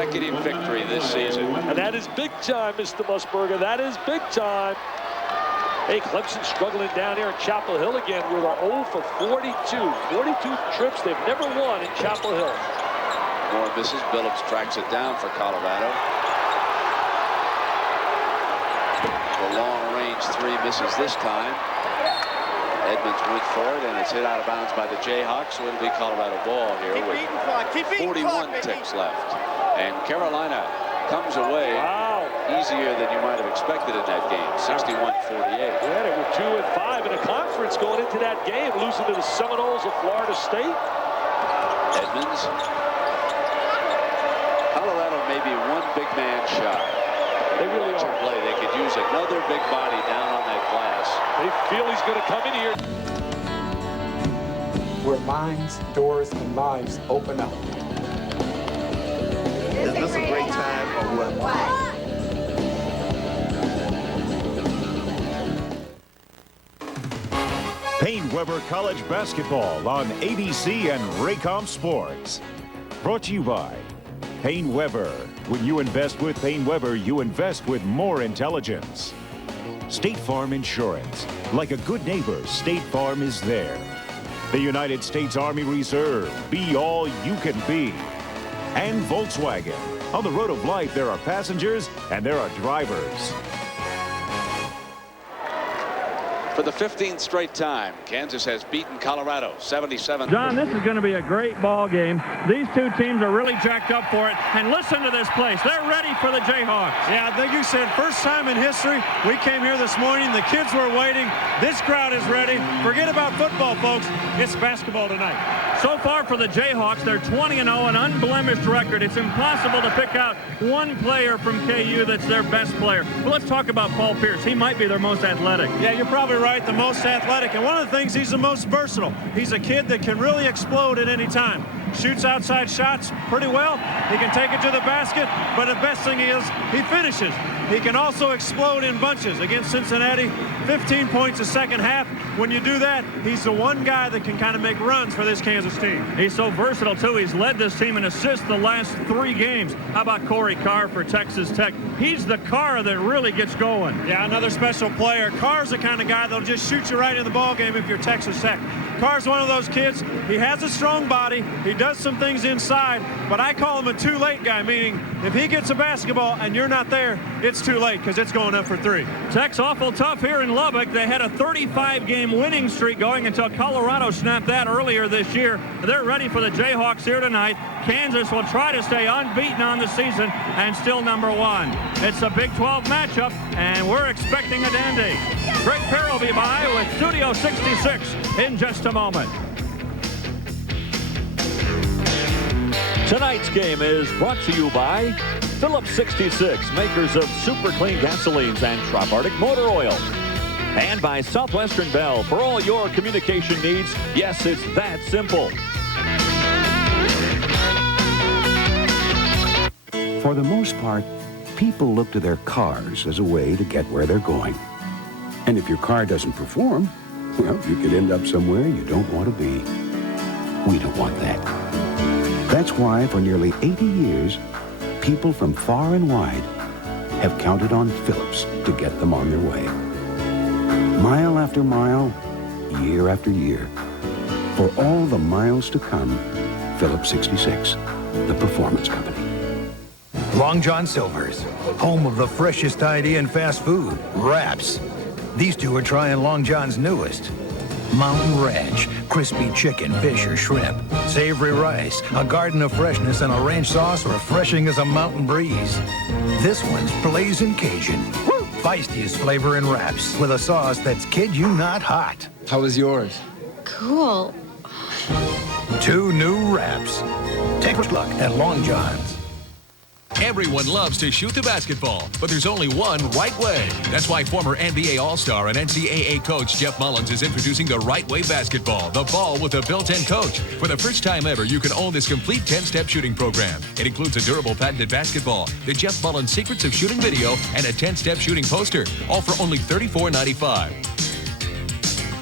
consecutive victory this season. And that is big time, Mr. Musburger. That is big time. Hey, Clemson struggling down here in Chapel Hill again with a 0 for 42. 42 trips they've never won in Chapel Hill. Moore misses. Billups tracks it down for Colorado. The long-range three misses this time. Edmonds went for it, and it's hit out of bounds by the Jayhawks, so it'll be Colorado ball here with 41 ticks left. And Carolina comes away easier than you might have expected in that game, 61-48. Yeah, they were 2-5 in a conference going into that game, losing to the Seminoles of Florida State. Edmonds. Colorado may be one big man shy. They really are. Play. They could use another big body down on that glass. They feel he's going to come in here. Where minds, doors, and lives open up. Is this a great time or what? Payne-Weber College Basketball on ABC and Raycom Sports. Brought to you by Payne-Weber. When you invest with Payne-Weber, you invest with more intelligence. State Farm Insurance. Like a good neighbor, State Farm is there. The United States Army Reserve. Be all you can be. And Volkswagen. On the road of life, there are passengers and there are drivers. For the 15th straight time, Kansas has beaten Colorado 77. John, this is going to be a great ball game. These two teams are really jacked up for it. And listen to this place. They're ready for the Jayhawks. Yeah, I think you said first time in history. We came here this morning. The kids were waiting. This crowd is ready. Forget about football, folks. It's basketball tonight. So far for the Jayhawks, they're 20-0, an unblemished record. It's impossible to pick out one player from KU that's their best player. But let's talk about Paul Pierce. He might be their most athletic. Yeah, you're probably right. The most athletic, and one of the things, he's the most versatile. He's a kid that can really explode at any time. Shoots outside shots pretty well. He can take it to the basket, but the best thing is he finishes. He can also explode in bunches. Against Cincinnati, 15 points a second half. When you do that, he's the one guy that can kind of make runs for this Kansas team. He's so versatile, too. He's led this team in assists the last 3 games. How about Corey Carr for Texas Tech? He's the Carr that really gets going. Yeah, another special player. Carr's the kind of guy that'll just shoot you right in the ball game if you're Texas Tech. Carr's one of those kids. He has a strong body. He does some things inside, but I call him a too-late guy, meaning if he gets a basketball and you're not there, it's too late because it's going up for 3. Tech's awful tough here in Lubbock. They had a 35-game winning streak going until Colorado snapped that earlier this year. They're ready for the Jayhawks here tonight. Kansas will try to stay unbeaten on the season and still #1. It's a Big 12 matchup, and we're expecting a dandy. Greg Perry will be by with Studio 66 in just a moment. Tonight's game is brought to you by Phillips 66, makers of super clean gasolines and Trop Arctic motor oil. And by Southwestern Bell for all your communication needs. Yes, it's that simple. For the most part, people look to their cars as a way to get where they're going. And if your car doesn't perform, well, you could end up somewhere you don't want to be. We don't want that. That's why for nearly 80 years, people from far and wide have counted on Phillips to get them on their way. Mile after mile, year after year. For all the miles to come, Phillips 66, the performance company. Long John Silver's, home of the freshest idea in fast food, wraps. These two are trying Long John's newest. Mountain Ranch, crispy chicken, fish, or shrimp. Savory rice, a garden of freshness, and a ranch sauce refreshing as a mountain breeze. This one's blazing Cajun. Woo! Feistiest flavor in wraps, with a sauce that's, kid you not, hot. How was yours? Cool. 2 new wraps. Take a look at Long John's. Everyone loves to shoot the basketball, but there's only one right way. That's why former NBA All-Star and NCAA coach Jeff Mullins is introducing the right way basketball, the ball with a built-in coach. For the first time ever, you can own this complete 10-step shooting program. It includes a durable patented basketball, the Jeff Mullins Secrets of Shooting video, and a 10-step shooting poster, all for only $34.95.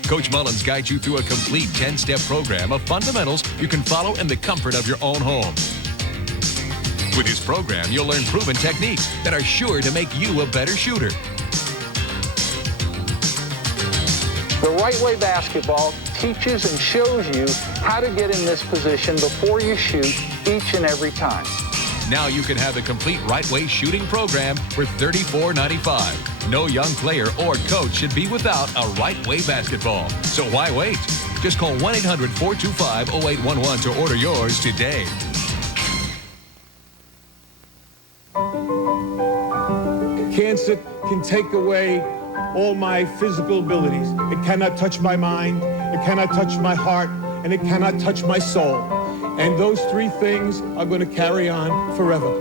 Coach Mullins guides you through a complete 10-step program of fundamentals you can follow in the comfort of your own home. With his program, you'll learn proven techniques that are sure to make you a better shooter. The right way basketball teaches and shows you how to get in this position before you shoot each and every time. Now you can have the complete right way shooting program for $34.95. No young player or coach should be without a right way basketball. So why wait? Just call 1-800-425-0811 to order yours today. Cancer can take away all my physical abilities. It cannot touch my mind, it cannot touch my heart, and it cannot touch my soul. And those three things are going to carry on forever.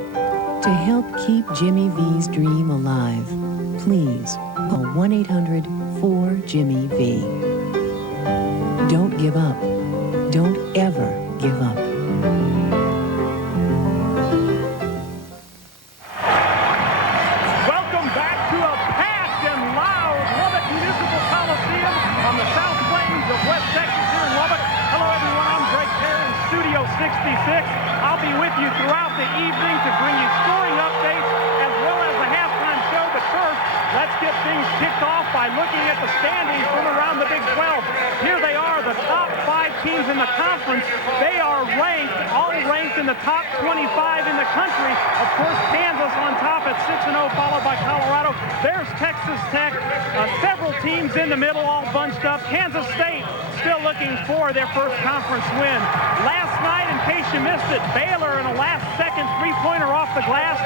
To help keep Jimmy V's dream alive, please call 1-800-4JIMMY-V. Don't give up. Don't ever give up. Welcome back to a packed and loud Lubbock Municipal Coliseum on the South Plains of West Texas here in Lubbock. Hello everyone, I'm Greg Terry in Studio 66. I'll be with you throughout the evening to bring you scoring updates as well as the halftime show. But first, let's get things kicked off by looking at the standings from around the Big 12. Here they are, the top 5 teams in the conference. They are ranked, all ranked in the top 25 in the country. Of course, Kansas on top at 6-0, followed by Colorado. There's Texas Tech. Several teams in the middle, all bunched up. Kansas State still looking for their first conference win. Last night, in case you missed it, Baylor in a last-second three-pointer off the glass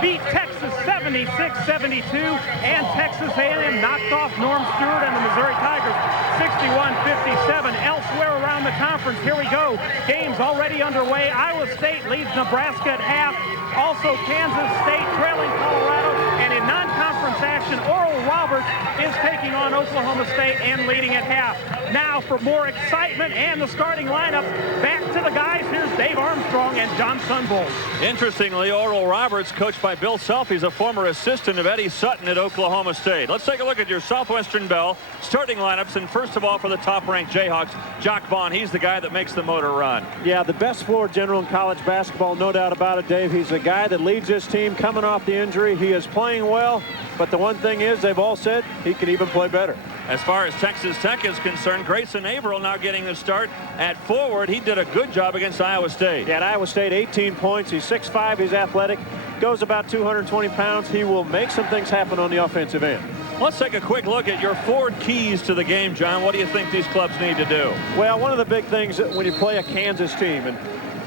beat Texas 76-72, and Texas A&M knocked off Norm Stewart and the Missouri Tigers 61-57. Elsewhere around the conference, here we go. Games already underway. Iowa State leads Nebraska at half. Also, Kansas State trailing Colorado. And in non-conference action, Oral Roberts is taking on Oklahoma State and leading at half. Now, for more excitement and the starting lineup, back to the guys. Here's Dave Armstrong and John Sunbull. Interestingly, Oral Roberts, coached by Bill Self, he's a former assistant of Eddie Sutton at Oklahoma State. Let's take a look at your Southwestern Bell starting lineups. And first of all, for the top-ranked Jayhawks, Jock Vaughn. He's the guy that makes the motor run. Yeah, the best floor general in college basketball, no doubt about it, Dave. He's the guy that leads this team coming off the injury. He is playing well, but the one thing is, they've all said he can even play better. As far as Texas Tech is concerned, Grayson Averill now getting the start at forward. He did a good job against Iowa State. Yeah, at Iowa State, 18 points. He's 6'5", he's athletic, goes about 220 pounds. He will make some things happen on the offensive end. Let's take a quick look at your 4 keys to the game, John. What do you think these clubs need to do? Well, one of the big things when you play a Kansas team, and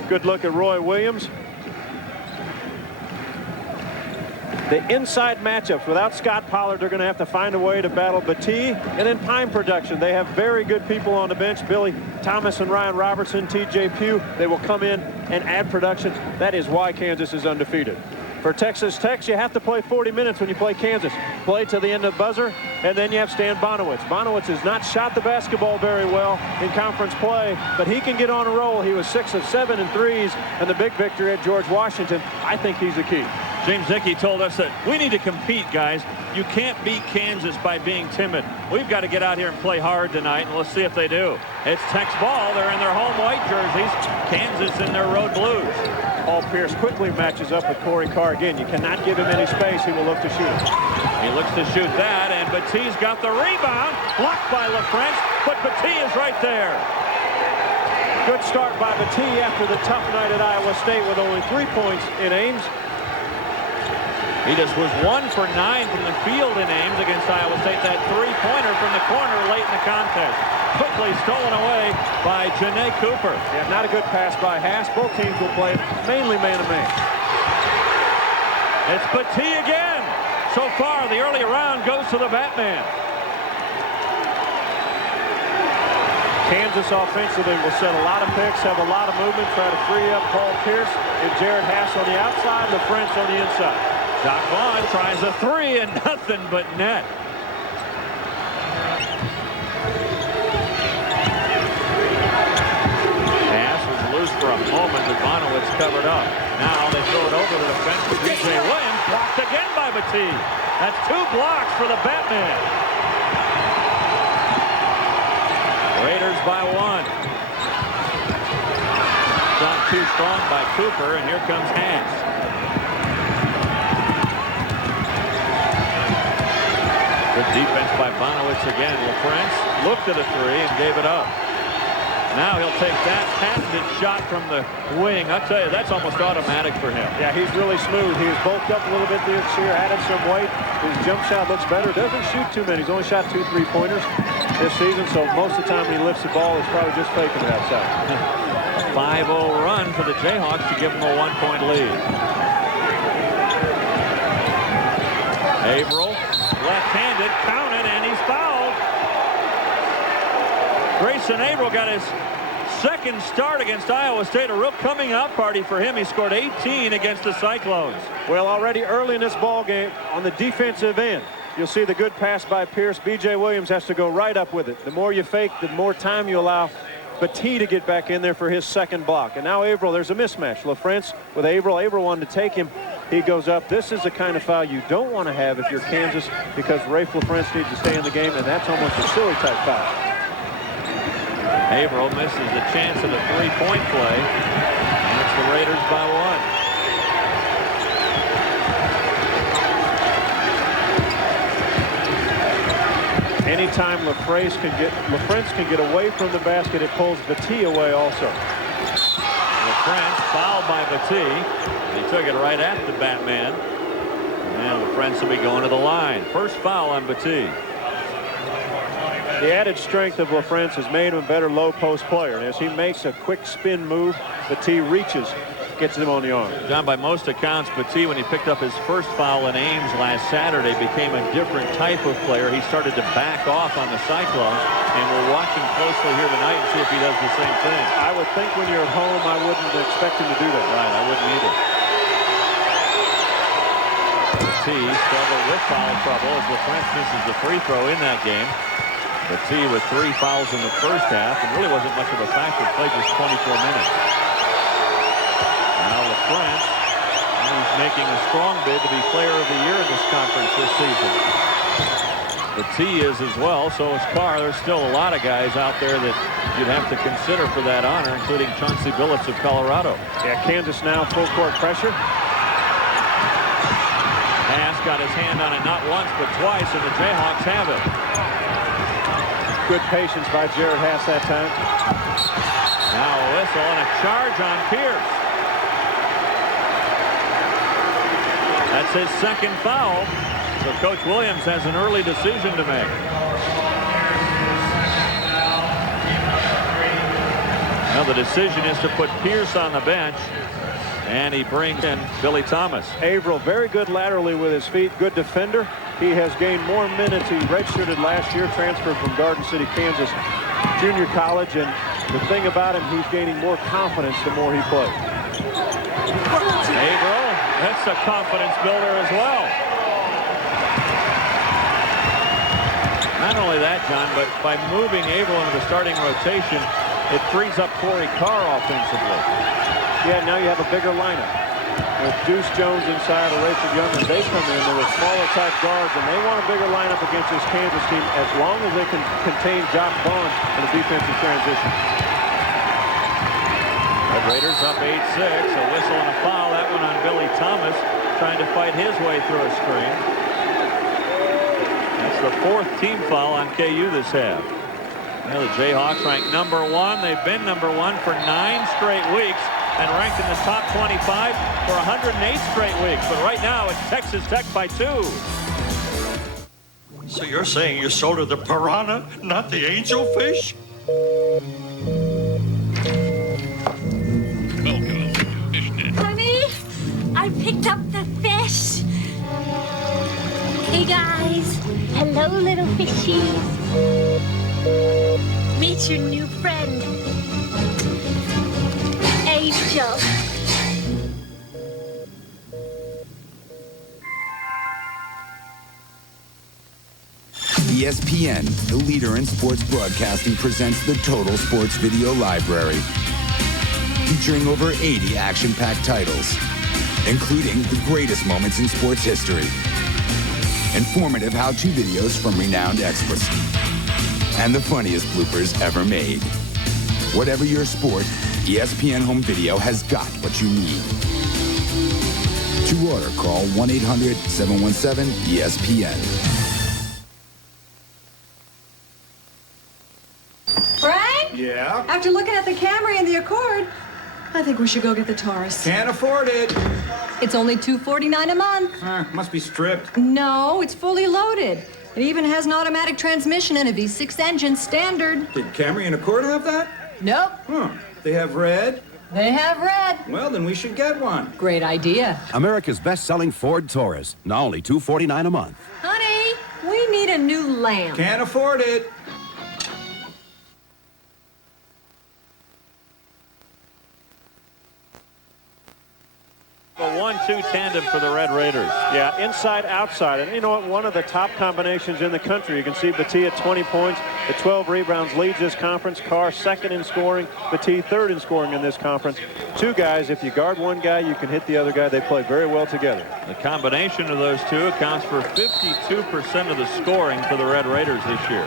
good look at Roy Williams. The inside matchups, without Scott Pollard, they're going to have to find a way to battle Battie. And then Pine Production, they have very good people on the bench. Billy Thomas and Ryan Robertson, TJ Pugh, they will come in and add production. That is why Kansas is undefeated. For Texas Tech, you have to play 40 minutes when you play Kansas. Play to the end of buzzer, and then you have Stan Bonowitz. Bonowitz has not shot the basketball very well in conference play, but he can get on a roll. He was 6 of 7 in threes, and the big victory at George Washington. I think he's the key. James Hickey told us that we need to compete, guys. You can't beat Kansas by being timid. We've got to get out here and play hard tonight, and let's see if they do. It's Tech's ball. They're in their home white jerseys. Kansas in their road blues. Paul Pierce quickly matches up with Corey Carr again. You cannot give him any space. He will look to shoot it. He looks to shoot that, and Battie's got the rebound. Blocked by LaFrentz, but Battie is right there. Good start by Battie after the tough night at Iowa State with only 3 points in Ames. He just was 1 for 9 from the field in Ames against Iowa State. That three-pointer from the corner late in the contest. Quickly stolen away by Janae Cooper. Yeah, not a good pass by Haas. Both teams will play mainly man-to-man. It's Battie again. So far, the early round goes to the Batman. Kansas offensively will set a lot of picks, have a lot of movement, try to free up Paul Pierce and Jared Haas on the outside, LaFrentz on the inside. Doc Vaughn tries a 3 and nothing but net. Pass was loose for a moment, but Bonowitz covered up. Now they throw it over to the defense for DJ Williams. Blocked again by Battie. That's 2 blocks for the Batman. Raiders by 1. Shot too strong by Cooper, and here comes Haas. it's again. LaFrance looked at a three and gave it up. Now he'll take that patented shot from the wing. I'll tell you, that's almost automatic for him. Yeah, he's really smooth. He's bulked up a little bit this year, added some weight. His jump shot looks better. Doesn't shoot too many. He's only shot 2 3-pointers this season, so most of the time when he lifts the ball, he's probably just faking it outside. A 5-0 run for the Jayhawks to give them a 1-point lead. Averill, left-handed, counted, and he's fouled. Grayson Averill got his second start against Iowa State. A real coming-out party for him. He scored 18 against the Cyclones. Well, already early in this ball game, on the defensive end, you'll see the good pass by Pierce. B.J. Williams has to go right up with it. The more you fake, the more time you allow Battie to get back in there for his second block. And now Averill, there's a mismatch. LaFrance with Averill. Averill wanted to take him. He goes up. This is the kind of foul you don't want to have if you're Kansas, because Rafe LaFrance needs to stay in the game, and that's almost a silly type foul. Averill misses the chance at a three-point play, and it's the Raiders by 1. Anytime LaFrance can get away from the basket, it pulls Battie away also. LaFrance fouled by Battie. He took it right at the Batman, and LaFrance will be going to the line. First foul on Battie. The added strength of LaFrance has made him a better low post player. And as he makes a quick spin move, Battie reaches, gets him on the arm. John, by most accounts, Battie, when he picked up his first foul in Ames last Saturday, became a different type of player. He started to back off on the Cyclones, and we're watching closely here tonight and see if he does the same thing. I would think when you're at home, I wouldn't expect him to do that. Right, I wouldn't either. Battie struggled with foul trouble as LaFrance misses the free throw in that game. Battie with 3 fouls in the first half, and really wasn't much of a factor. Played just 24 minutes. Now LaFrance, he's making a strong bid to be player of the year in this conference this season. Battie is as well, so is Carr. There's still a lot of guys out there that you'd have to consider for that honor, including Chauncey Billups of Colorado. Yeah, Kansas now full court pressure. Haas got his hand on it not once but twice, and the Jayhawks have it. Good patience by Jared Haas that time. Now a whistle and a charge on Pierce. That's his second foul. So Coach Williams has an early decision to make. Now the decision is to put Pierce on the bench, and he brings in Billy Thomas. Averill very good laterally with his feet, good defender. He has gained more minutes. He redshirted last year, transferred from Garden City, Kansas junior college, and the thing about him, he's gaining more confidence the more he plays. Averill, that's a confidence builder as well. Not only that, John, but by moving Averill into the starting rotation, it frees up Corey Carr offensively. Yeah, now you have a bigger lineup. With Deuce Jones inside or Rayford Young, and they come in there with smaller type guards, and they want a bigger lineup against this Kansas team as long as they can contain Jock Vaughn in a defensive transition. The Raiders up 8-6. A whistle and a foul. That one on Billy Thomas, trying to fight his way through a screen. That's the 4th team foul on KU this half. Now the Jayhawks ranked #1. They've been #1 for 9 straight weeks, and ranked in the top 25 for 108 straight weeks. But right now, it's Texas Tech by 2. So you're saying you sold her the piranha, not the angelfish? Honey, I picked up the fish. Hey, guys. Hello, little fishies. Meet your new friend. Angel. ESPN, the leader in sports broadcasting, presents the Total Sports Video Library, featuring over 80 action-packed titles, including the greatest moments in sports history, informative how-to videos from renowned experts, and the funniest bloopers ever made. Whatever your sport, ESPN Home Video has got what you need. To order, call 1-800-717-ESPN. Yeah? After looking at the Camry and the Accord, I think we should go get the Taurus. Can't afford it. It's only $249 a month. Must be stripped. No, it's fully loaded. It even has an automatic transmission and a V6 engine standard. Did Camry and Accord have that? Nope. Huh. They have red? They have red. Well, then we should get one. Great idea. America's best-selling Ford Taurus. Now only $249 a month. Honey, we need a new lamp. Can't afford it. A 1-2 tandem for the Red Raiders. Yeah, inside, outside. And you know what? One of the top combinations in the country. You can see Battie at 20 points. At 12 rebounds, leads this conference. Carr second in scoring. Battie third in scoring in this conference. Two guys, if you guard one guy, you can hit the other guy. They play very well together. The combination of those two accounts for 52% of the scoring for the Red Raiders this year.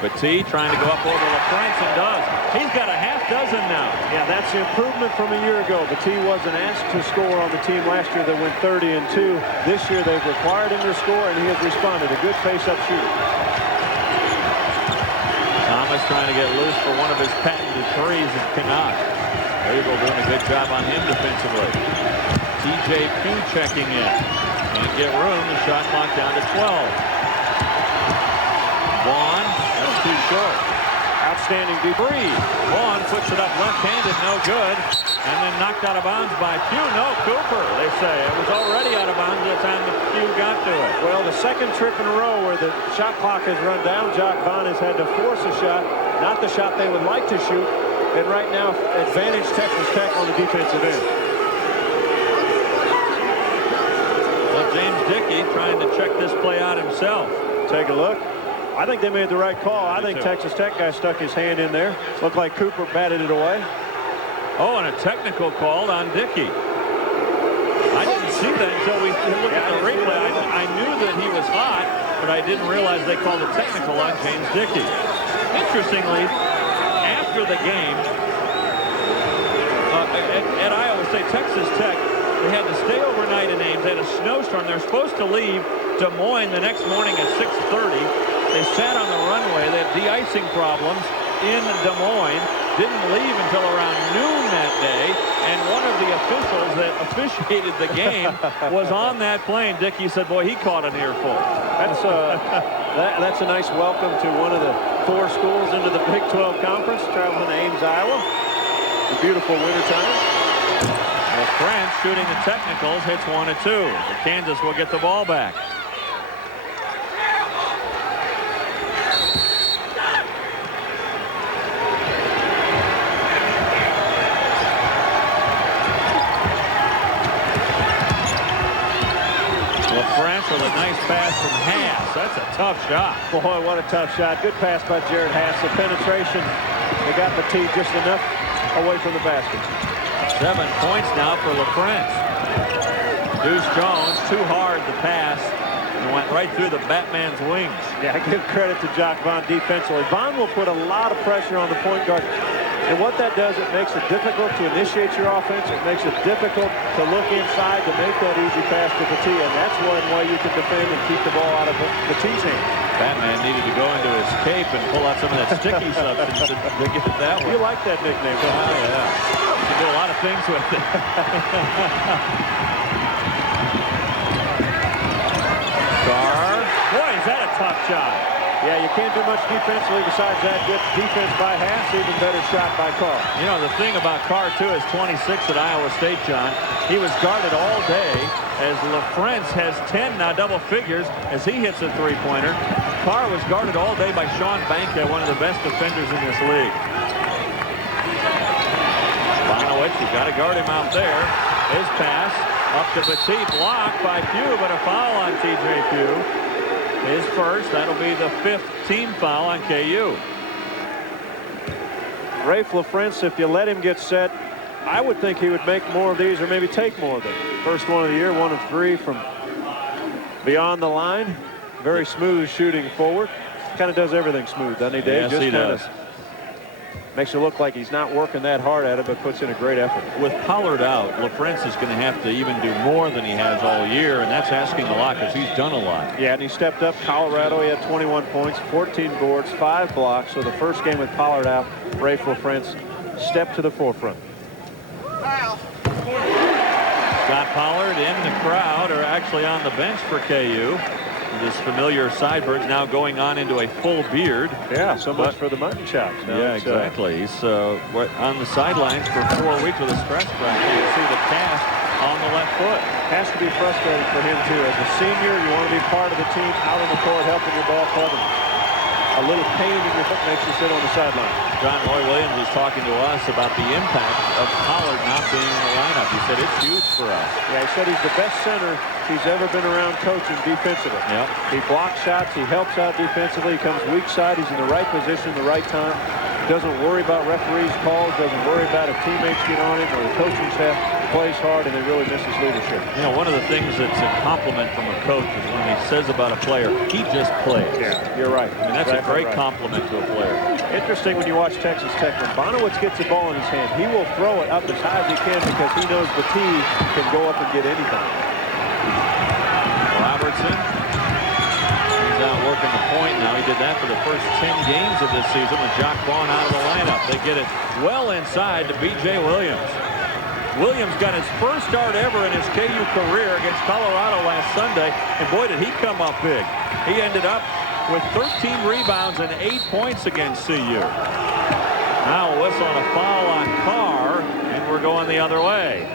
Battie trying to go up over LaFrance and does. He's got a half dozen now. Yeah, that's the improvement from a year ago. Battie wasn't asked to score on the team last year that went 30-2. This year they've required him to score, and he has responded. A good face-up shooter. Thomas trying to get loose for one of his patented threes and cannot. Abel doing a good job on him defensively. TJ Pugh checking in. Can't get room. The shot clock down to 12. Vaughn, that's too short. Outstanding debris. Vaughn puts it up left-handed, no good. And then knocked out of bounds by Pugh. No, Cooper, they say. It was already out of bounds by the time the Pugh got to it. Well, the second trip in a row where the shot clock has run down, Jock Vaughn has had to force a shot, not the shot they would like to shoot. And right now, advantage Texas Tech on the defensive end. Well, James Dickey trying to check this play out himself. Take a look. I think they made the right call. I think Texas Tech guy stuck his hand in there. Looked like Cooper batted it away. Oh, and a technical call on Dickey. I didn't see that until we looked at the replay. I knew that he was hot, but I didn't realize they called a technical on James Dickey. Interestingly, after the game, at Iowa State, Texas Tech, they had to stay overnight in Ames. They had a snowstorm. They're supposed to leave Des Moines the next morning at 6:30. They sat on the runway. They had de-icing problems in Des Moines. Didn't leave until around noon that day. And one of the officials that officiated the game was on that plane. Dickey said, boy, he caught an earful. That's a nice welcome to one of the 4 schools into the Big 12 Conference, traveling to Ames, Iowa. A beautiful wintertime. Well, France shooting the technicals, hits 1 and 2. Kansas will get the ball back. LaFrance with a nice pass from Haas. That's a tough shot. Boy, what a tough shot. Good pass by Jared Haas. The penetration, they got Battie just enough away from the basket. 7 points now for LaFrance. Deuce Jones, too hard the pass, and went right through the Batman's wings. Yeah, give credit to Jock Vaughn defensively. Vaughn will put a lot of pressure on the point guard. And what that does, it makes it difficult to initiate your offense. It makes it difficult to look inside to make that easy pass to Battie. And that's one way you can defend and keep the ball out of Battie's hand. Batman needed to go into his cape and pull out some of that sticky substance to get it that way. You like that nickname, don't you? Oh, yeah. You can do a lot of things with it. Carr. Boy, is that a tough shot. Yeah, you can't do much defensively besides that. Good defense by Haas, even better shot by Carr. You know, the thing about Carr, too, is 26 at Iowa State, John. He was guarded all day as LaFrance has 10, now double figures, as he hits a three-pointer. Carr was guarded all day by Sean Banka, one of the best defenders in this league. Bonowitz, you got to guard him out there. His pass up to Battie, blocked by Pugh, but a foul on TJ Pugh. His first. That'll be the 5th team foul on KU. Rafe LaFrance, if you let him get set, I would think he would make more of these or maybe take more of them. First one of the year, 1 of 3 from beyond the line. Very smooth shooting forward. Kind of does everything smooth, doesn't he, Dave? Yes, he does. Makes it look like he's not working that hard at it, but puts in a great effort. With Pollard out, LaPrince is going to have to even do more than he has all year, and that's asking a lot because he's done a lot. Yeah, and he stepped up. Colorado, he had 21 points, 14 boards, 5 blocks. So the first game with Pollard out, Ray LaPrince stepped to the forefront. Scott Pollard in the crowd, or actually on the bench for KU. This familiar sideburns now going on into a full beard. Yeah, so much for the mutton chops. Now yeah, exactly. He's on the sidelines for 4 weeks with a stress fracture. You see the cast on the left foot. Has to be frustrating for him, too. As a senior, you want to be part of the team out on the court helping your ball club. A little pain in your foot makes you sit on the sideline. John Roy Williams was talking to us about the impact of Pollard not being in the lineup. He said it's huge for us. Yeah, he said he's the best center he's ever been around coaching defensively. Yep. He blocks shots. He helps out defensively. He comes weak side. He's in the right position, the right time. Doesn't worry about referees' calls. Doesn't worry about if teammates get on him or the coaching staff. Plays hard, and they really miss his leadership. You know, one of the things that's a compliment from a coach is when he says about a player, he just plays. Yeah, you're right. I mean, that's a great compliment to a player. Interesting when you watch Texas Tech. When Bonowitz gets the ball in his hand, he will throw it up as high as he can because he knows Batiste can go up and get anything. Robertson. He's out working the point now. He did that for the first 10 games of this season with Jock Vaughn out of the lineup. They get it well inside to B.J. Williams. Williams got his first start ever in his KU career against Colorado last Sunday, and boy, did he come up big. He ended up with 13 rebounds and 8 points against CU. Now a whistle and a foul on Carr, and we're going the other way.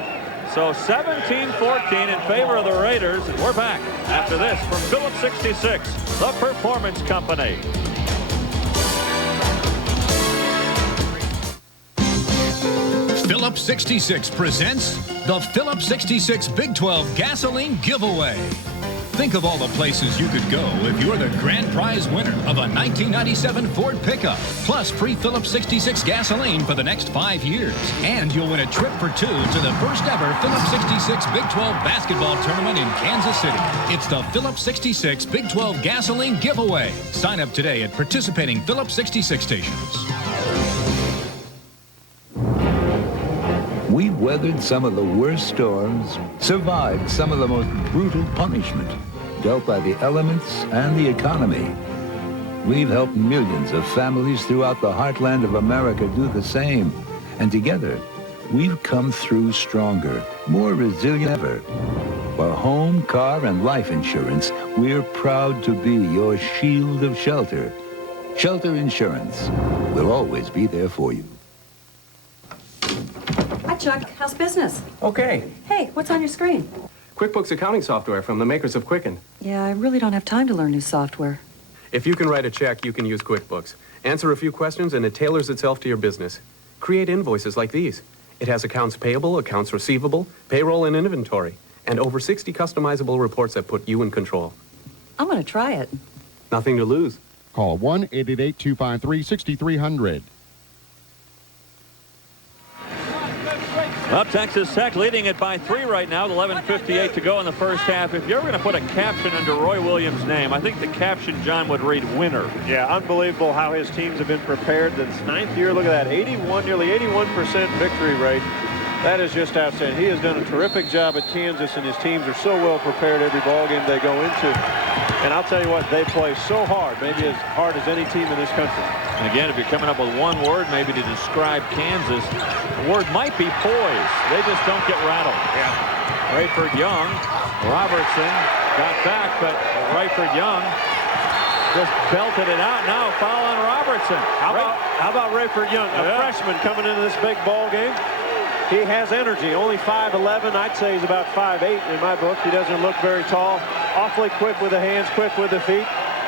So 17-14 in favor of the Raiders, and we're back after this from Phillips 66, the Performance Company. Phillips 66 presents the Phillips 66 Big 12 Gasoline Giveaway. Think of all the places you could go if you're the grand prize winner of a 1997 Ford pickup, plus free Phillips 66 gasoline for the next 5 years. And you'll win a trip for 2 to the first ever Phillips 66 Big 12 basketball tournament in Kansas City. It's the Phillips 66 Big 12 Gasoline Giveaway. Sign up today at participating Phillips 66 stations. We weathered some of the worst storms, survived some of the most brutal punishment dealt by the elements and the economy. We've helped millions of families throughout the heartland of America do the same. And together, we've come through stronger, more resilient than ever. For home, car, and life insurance, we're proud to be your shield of shelter. Shelter Insurance will always be there for you. Hi, Chuck. How's business? Okay. Hey, what's on your screen? QuickBooks accounting software from the makers of Quicken. Yeah, I really don't have time to learn new software. If you can write a check, you can use QuickBooks. Answer a few questions and it tailors itself to your business. Create invoices like these. It has accounts payable, accounts receivable, payroll, and inventory, and over 60 customizable reports that put you in control. I'm going to try it. Nothing to lose. Call 1-888-253-6300. Well, Texas Tech leading it by 3 right now, 11:58 to go in the first half. If you're going to put a caption under Roy Williams' name, I think the caption, John, would read winner. Yeah, unbelievable how his teams have been prepared. This 9th year, look at that, nearly 81% victory rate. That is just outstanding. He has done a terrific job at Kansas, and his teams are so well prepared every ball game they go into. And I'll tell you what, they play so hard, maybe as hard as any team in this country. And again, if you're coming up with one word maybe to describe Kansas, the word might be poise. They just don't get rattled. Yeah. Rayford Young, Robertson got back, but Rayford Young just belted it out. Now a foul on Robertson. How about Rayford Young, a freshman coming into this big ball game? He has energy, only 5'11". I'd say he's about 5'8" in my book. He doesn't look very tall. Awfully quick with the hands, quick with the feet.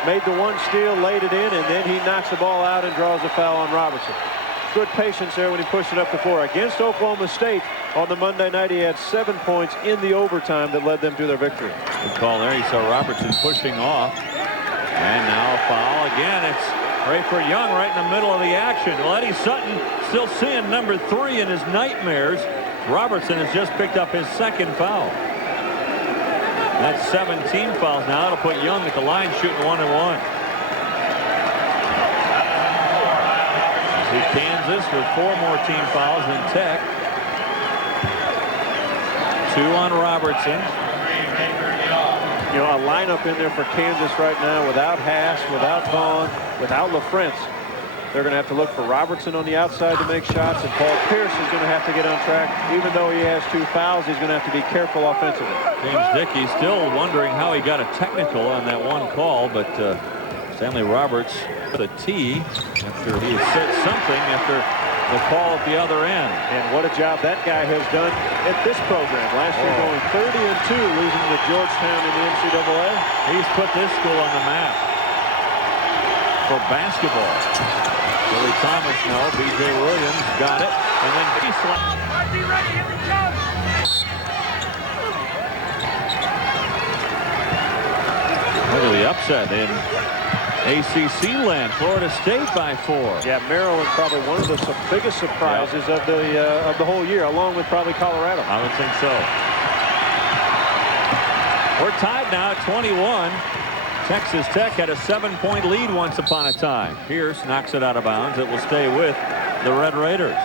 Made the one steal, laid it in, and then he knocks the ball out and draws a foul on Robertson. Good patience there when he pushed it up the floor. Against Oklahoma State on the Monday night, he had 7 points in the overtime that led them to their victory. Good call there. You saw Robertson pushing off. And now a foul again. It's Rayford Young right in the middle of the action. Well, Eddie Sutton still seeing number 3 in his nightmares. Robertson has just picked up his 2nd foul. That's 17 fouls now. It'll put Young at the line shooting 1-and-1. As he Kansas with 4 more team fouls than Tech. 2 on Robertson. You know, a lineup in there for Kansas right now without Haas, without Vaughn, without LaFrance. They're going to have to look for Robertson on the outside to make shots, and Paul Pierce is going to have to get on track. Even though he has 2 fouls, he's going to have to be careful offensively. James Dickey still wondering how he got a technical on that one call, but Stanley Roberts with a tee after he said something after the call at the other end. And what a job that guy has done at this program. Last year going 30-2, losing to Georgetown in the NCAA. He's put this school on the map for basketball. Billy Thomas, no. B.J. Williams got it. And then Be ready, here we come. Look at the upset in ACC land. Florida State by 4. Yeah, Maryland probably one of the biggest surprises of the whole year, along with probably Colorado. I would think so. We're tied now at 21. Texas Tech had a 7-point lead once upon a time. Pierce knocks it out of bounds. It will stay with the Red Raiders.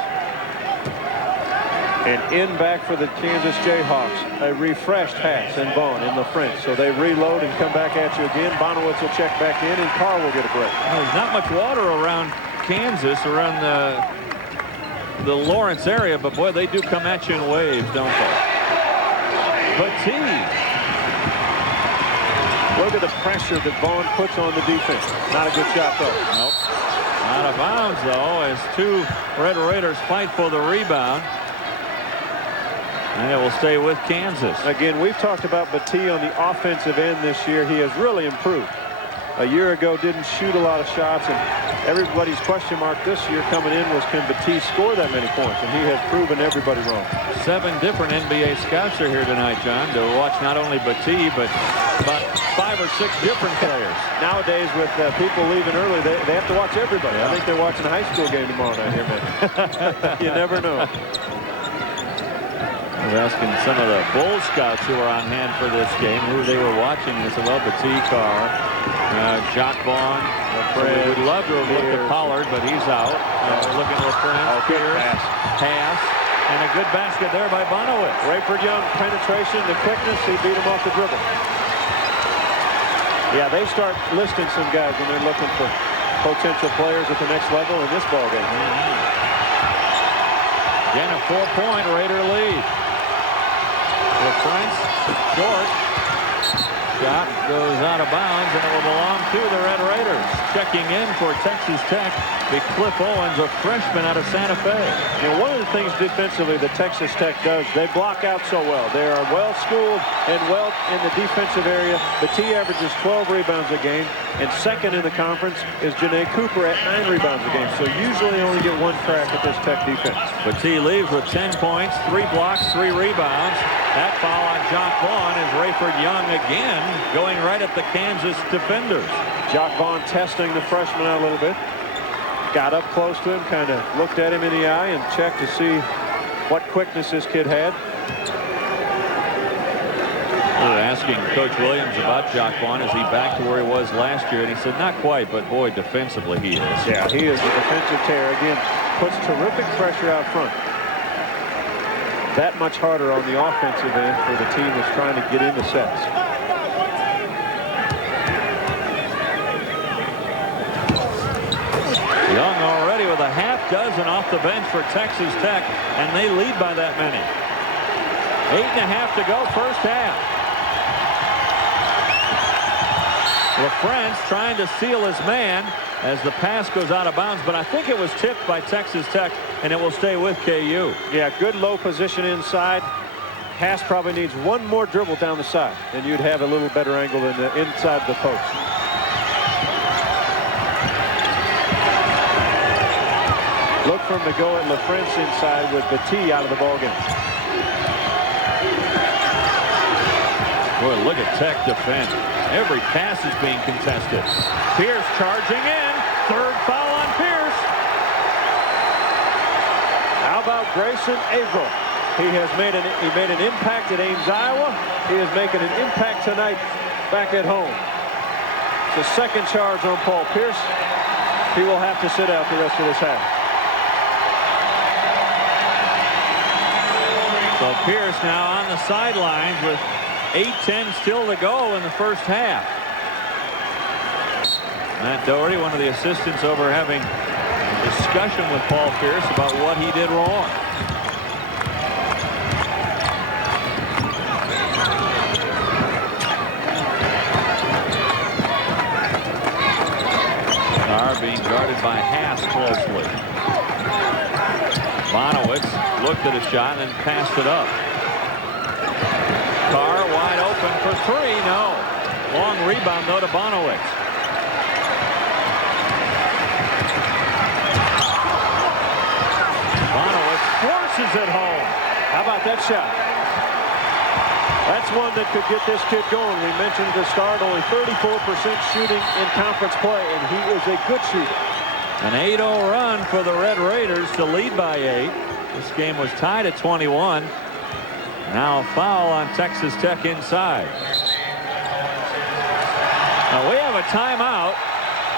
And in back for the Kansas Jayhawks, a refreshed Haas and Vaughn in LaFrance. So they reload and come back at you again. Bonowitz will check back in, and Carr will get a break. Well, there's not much water around Kansas, around the Lawrence area, but boy, they do come at you in waves, don't they? Petit. Look at the pressure that Vaughn puts on the defense. Not a good shot, though. Nope. Out of bounds, though, as 2 Red Raiders fight for the rebound. And it will stay with Kansas. Again, we've talked about Petit on the offensive end this year. He has really improved. A year ago, didn't shoot a lot of shots, and everybody's question mark this year coming in was, can Petit score that many points? And he has proven everybody wrong. 7 different NBA scouts are here tonight, John, to watch not only Petit, but about 5 or 6 different players. Nowadays, with people leaving early, they have to watch everybody. Yeah. I think they're watching a high school game tomorrow night here, man. You never know. I was asking some of the Bull scouts who were on hand for this game who they were watching. They said, well, Petit, Carr, Jacques Vaughn. We'd love to have looked at Pollard, but he's out. Looking at LaFrance, Pierce, Haas, and a good basket there by Bonowitz. Rayford Young, penetration, the quickness, he beat him off the dribble. Yeah, they start listing some guys when they're looking for potential players at the next level in this ballgame. Again, a 4-point Raider lead. LaFrance, short. Shot goes out of bounds, and it will belong to the Red Raiders. Checking in for Texas Tech, be Cliff Owens, a freshman out of Santa Fe. You know, one of the things defensively that Texas Tech does, they block out so well. They are well-schooled and well in the defensive area. Petit averages 12 rebounds a game, and second in the conference is Janae Cooper at 9 rebounds a game. So usually only get 1 crack at this Tech defense. Petit leaves with 10 points, 3 blocks, 3 rebounds. That foul on Jacques Vaughn is Rayford Young again, going right at the Kansas defenders. Jacques Vaughn testing the freshman out a little bit. Got up close to him, kind of looked at him in the eye and checked to see what quickness this kid had. We were asking Coach Williams about Jacques Vaughn. Is he back to where he was last year? And he said not quite, but boy, defensively he is. Yeah, he is a defensive tear. Again, puts terrific pressure out front. That much harder on the offensive end for the team that's trying to get into sets. Young already with a half dozen off the bench for Texas Tech, and they lead by that many. 8.5 to go, first half. LaFrance trying to seal his man as the pass goes out of bounds, but I think it was tipped by Texas Tech, and it will stay with KU. Yeah, good low position inside. Haas probably needs 1 more dribble down the side, and you'd have a little better angle than the inside the post. Look for him to go at LaFrance inside with Petit out of the ballgame. Boy, look at Tech defense. Every pass is being contested. Pierce charging in. 3rd foul on Pierce. How about Grayson Averill? He made an impact at Ames, Iowa. He is making an impact tonight back at home. It's a 2nd charge on Paul Pierce. He will have to sit out the rest of this half. So Pierce now on the sidelines with 8:10 still to go in the first half. Matt Doherty, one of the assistants, over having a discussion with Paul Pierce about what he did wrong. Carr being guarded by Haas closely. Bonowitz looked at a shot and then passed it up. Carr wide open for three. No. Long rebound, though, to Bonowitz. Bonowitz forces it home. How about that shot? That's one that could get this kid going. We mentioned at the start, only 34% shooting in conference play, and he is a good shooter. An 8-0 run for the Red Raiders to lead by 8. This game was tied at 21. Now a foul on Texas Tech inside. Now we have a timeout.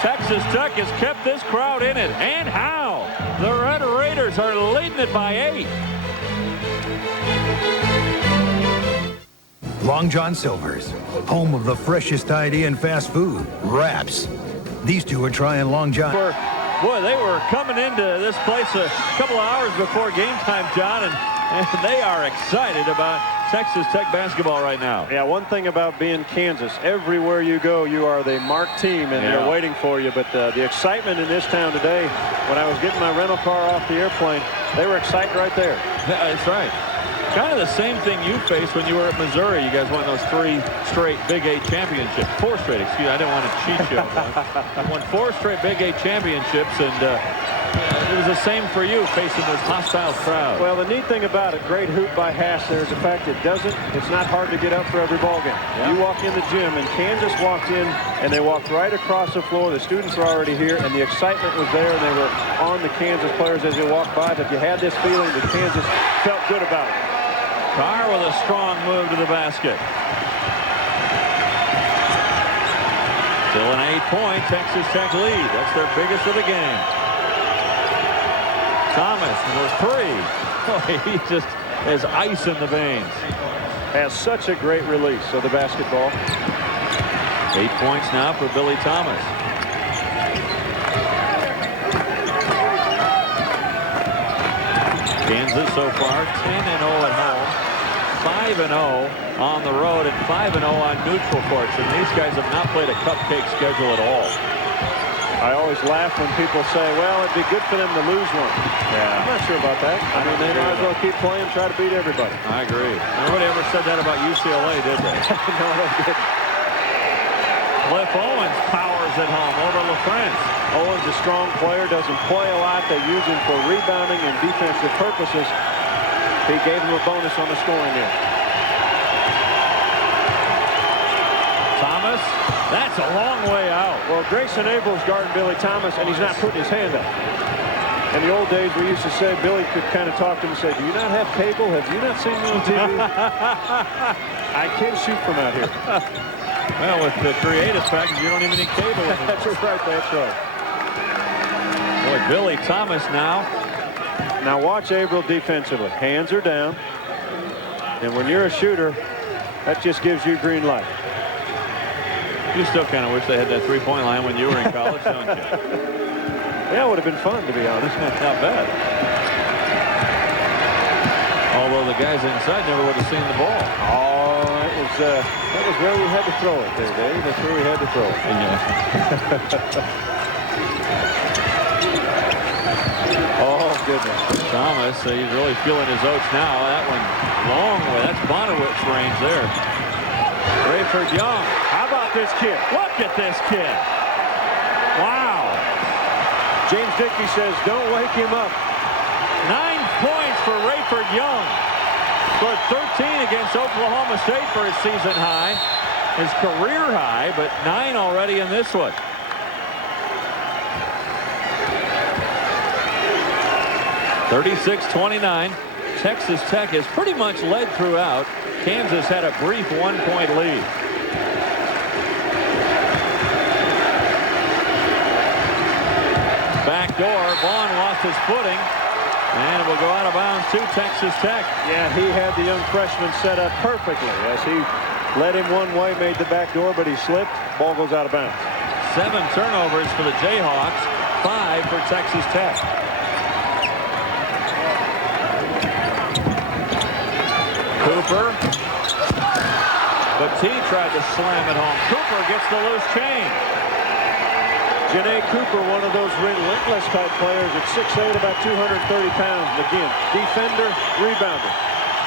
Texas Tech has kept this crowd in it. And how? The Red Raiders are leading it by 8. Long John Silver's, home of the freshest idea in fast food, wraps. These two are trying Long John. Boy, they were coming into this place a couple of hours before game time, John, and they are excited about Texas Tech basketball right now. Yeah, one thing about being Kansas, everywhere you go, you are the marked team, and they're waiting for you. But the excitement in this town today, when I was getting my rental car off the airplane, they were excited right there. Yeah, that's right. Kind of the same thing you faced when you were at Missouri. You guys won those 3 straight Big 8 championships. 4 straight, excuse me. I didn't want to cheat you. Won 4 straight Big 8 championships, and it was the same for you facing those hostile crowds. Well, the neat thing about it, great hoop by Haas there, is the fact it's not hard to get up for every ball game. Yeah. You walk in the gym, and Kansas walked in, and they walked right across the floor. The students were already here, and the excitement was there, and they were on the Kansas players as they walked by. But you had this feeling that Kansas felt good about it. Carr with a strong move to the basket. Still an 8-point Texas Tech lead. That's their biggest of the game. Thomas for 3. Oh, he just has ice in the veins. Has such a great release of the basketball. 8 points now for Billy Thomas. Kansas so far 10-0 at home, 5-0 on the road, and 5-0 on neutral courts. And these guys have not played a cupcake schedule at all. I always laugh when people say, well, it'd be good for them to lose one. Yeah. I'm not sure about that. I mean, they might as well keep playing, try to beat everybody. I agree. Nobody ever said that about UCLA, did they? No, they didn't. Cliff Owens powers it home over LaFrance. Owens, a strong player, doesn't play a lot. They use him for rebounding and defensive purposes. He gave him a bonus on the scoring end. Thomas, that's a long way out. Well, Grayson Abel's guarding Billy Thomas, and he's not putting his hand up. In the old days, we used to say Billy could kind of talk to him and say, do you not have cable? Have you not seen me on TV? I can't shoot from out here. Well, with the creative package, you don't even need cable. That's right. That's right. Boy, Billy Thomas now. Now watch Averill defensively. Hands are down. And when you're a shooter, that just gives you green light. You still kind of wish they had that three-point line when you were in college, don't you? Yeah, it would have been fun, to be honest. Not bad. Although the guys inside never would have seen the ball. Oh, that was where we had to throw it there, Dave. That's where we had to throw it. Yeah. Oh, goodness. Thomas, he's really feeling his oats now. That one long way. That's Bonowitz range there. Rayford Young. How about this kid? Look at this kid. Wow. James Dickey says, don't wake him up. 9 points for Rayford Young. Scored 13 against Oklahoma State for his season high. His career high, but 9 already in this one. (36-29). Texas Tech has pretty much led throughout. Kansas had a brief 1-point lead. Back door. Vaughn lost his footing. And it will go out of bounds to Texas Tech. Yeah, he had the young freshman set up perfectly as he led him one way, made the back door, but he slipped. Ball goes out of bounds. 7 turnovers for the Jayhawks, 5 for Texas Tech. Cooper. But T tried to slam it home. Cooper gets the loose chain. Janae Cooper, one of those relentless type players at 6'8", about 230 pounds. Again, defender, rebounder.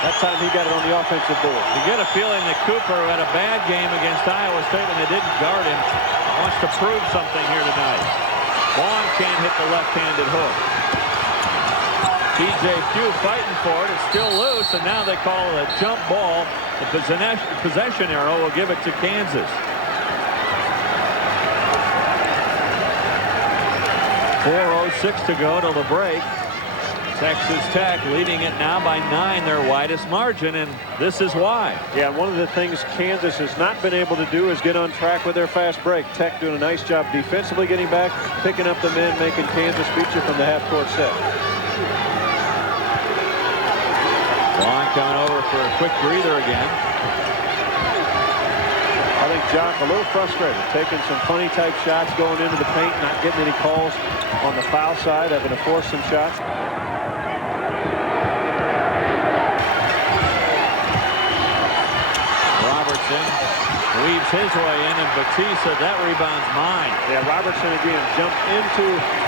That time he got it on the offensive board. You get a feeling that Cooper had a bad game against Iowa State when they didn't guard him. Wants to prove something here tonight. Vaughn can't hit the left-handed hook. TJ Pugh fighting for it. It's still loose, and now they call it a jump ball. The possession arrow will give it to Kansas. 4:06 to go till the break. Texas Tech leading it now by 9, their widest margin, and this is why. Yeah, one of the things Kansas has not been able to do is get on track with their fast break. Tech doing a nice job defensively getting back, picking up the men, making Kansas beat you from the half-court set. Vaughn coming over for a quick breather again. I think Jock a little frustrated, taking some funny type shots going into the paint, not getting any calls on the foul side, having to force some shots. Robertson weaves his way in, and Batista, that rebound's mine. Yeah, Robertson again jumped into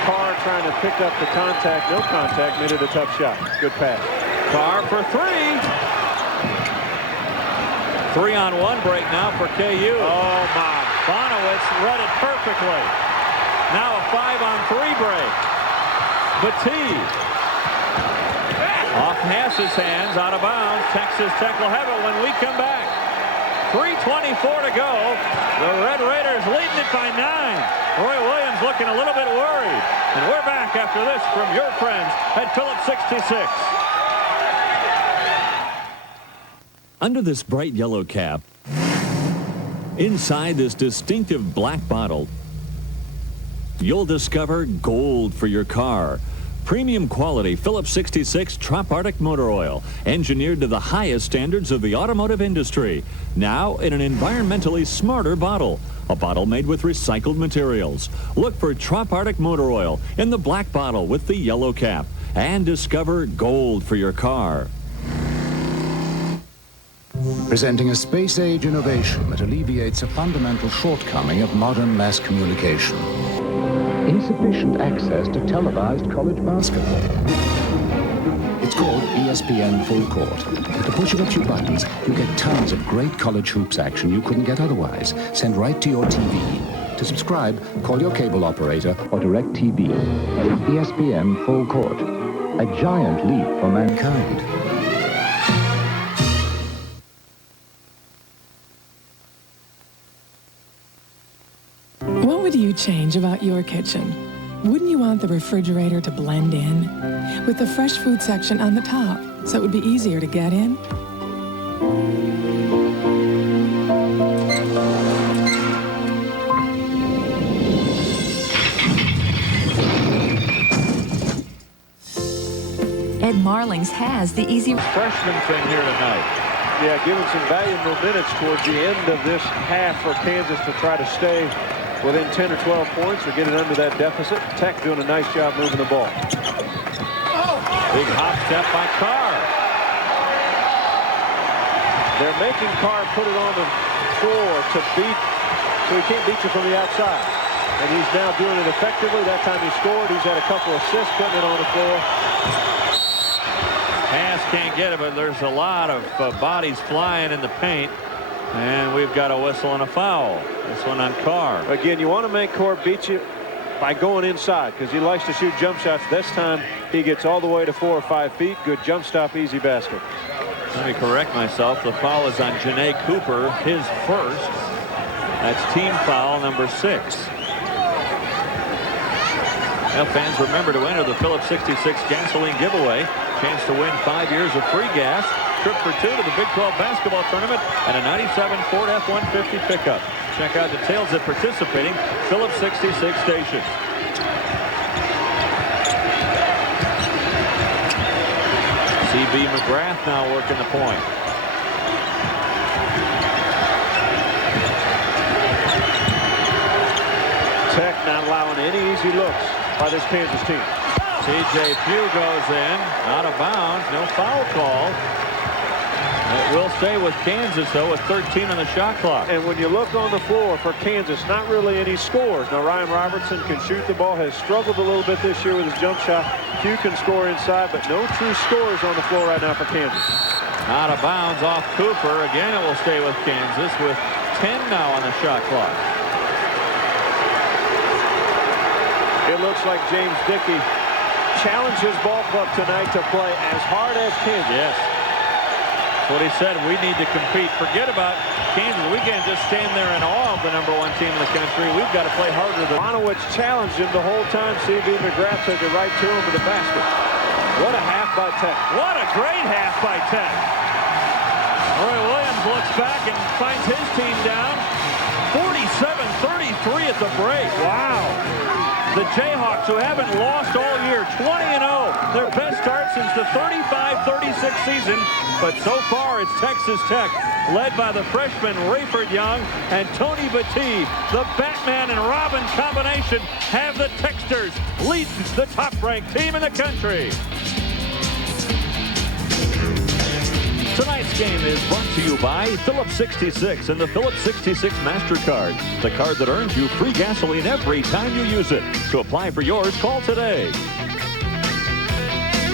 Carr trying to pick up the contact. No contact, made it a tough shot. Good pass. Carr for 3. 3-on-1 break now for KU. Oh, my. Bonowitz read it perfectly. Now a 5-on-3 break. Batiste. Off Hass's hands, out of bounds. Texas Tech will have it when we come back. 3:24 to go. The Red Raiders leading it by 9. Roy Williams looking a little bit worried. And we're back after this from your friends at Phillips 66. Under this bright yellow cap, inside this distinctive black bottle, you'll discover gold for your car. Premium quality Phillips 66 Trop Arctic motor oil, engineered to the highest standards of the automotive industry. Now in an environmentally smarter bottle. A bottle made with recycled materials. Look for Trop Arctic motor oil in the black bottle with the yellow cap. And discover gold for your car. Presenting a space-age innovation that alleviates a fundamental shortcoming of modern mass communication. Insufficient access to televised college basketball. It's called ESPN Full Court. At the push of a few buttons, you get tons of great college hoops action you couldn't get otherwise. Sent right to your TV. To subscribe, call your cable operator or DirecTV. ESPN Full Court. A giant leap for mankind. What would you change about your kitchen? Wouldn't you want the refrigerator to blend in? With the fresh food section on the top, so it would be easier to get in? Ed Marlings has the easy freshman thing here tonight. Yeah, giving some valuable minutes towards the end of this half for Kansas to try to stay within 10 or 12 points or get it under that deficit. Tech doing a nice job moving the ball. Big hop step by Carr. They're making Carr put it on the floor to beat, so he can't beat you from the outside. And he's now doing it effectively. That time he scored. He's had a couple assists putting it on the floor. Pass can't get it, but there's a lot of bodies flying in the paint. And we've got a whistle and a foul. This one on Carr. Again, you want to make Carr beat you by going inside because he likes to shoot jump shots. This time he gets all the way to 4 or 5 feet. Good jump stop, easy basket. Let me correct myself. The foul is on Janae Cooper, his first. That's team foul number 6. Now fans, remember to enter the Phillips 66 gasoline giveaway. Chance to win 5 years of free gas. Trip for 2 to the Big 12 basketball tournament and a 97 Ford F-150 pickup. Check out details at participating Phillips 66 stations. C.B. McGrath now working the point. Tech not allowing any easy looks by this Kansas team. T.J. Pugh goes in, out of bounds, no foul call. It will stay with Kansas, though, with 13 on the shot clock. And when you look on the floor for Kansas, not really any scores. Now, Ryan Robertson can shoot the ball, has struggled a little bit this year with his jump shot. Pugh can score inside, but no true scores on the floor right now for Kansas. Out of bounds off Cooper. Again, it will stay with Kansas with 10 now on the shot clock. It looks like James Dickey challenged his ball club tonight to play as hard as Kansas. Yes. That's what he said. We need to compete. Forget about Kansas. We can't just stand there in awe of the #1 team in the country. We've got to play harder. Bonowitz challenged him the whole time. C.B. McGrath took it right to him for the basket. What a half by Tech. What a great half by Tech. Roy Williams looks back and finds his team down. 47-33 at the break. Wow. The Jayhawks, who haven't lost all year, 20-0, their best start since the 35-36 season. But so far, it's Texas Tech, led by the freshman Rayford Young and Tony Battie. The Batman and Robin combination have the Techsters lead the top-ranked team in the country. Tonight's game is brought to you by Phillips 66 and the Phillips 66 MasterCard, the card that earns you free gasoline every time you use it. To apply for yours, call today.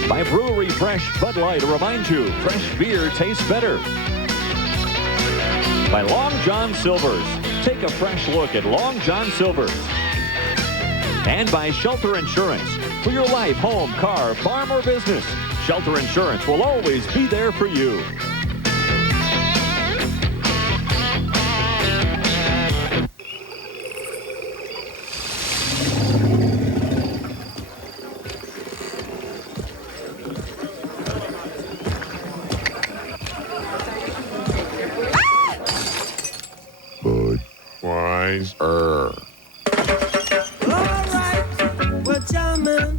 By Brewery Fresh Bud Light to remind you, fresh beer tastes better. By Long John Silver's. Take a fresh look at Long John Silver's. And by Shelter Insurance. For your life, home, car, farm, or business, Shelter Insurance will always be there for you. Budweiser. All right, we're jamming.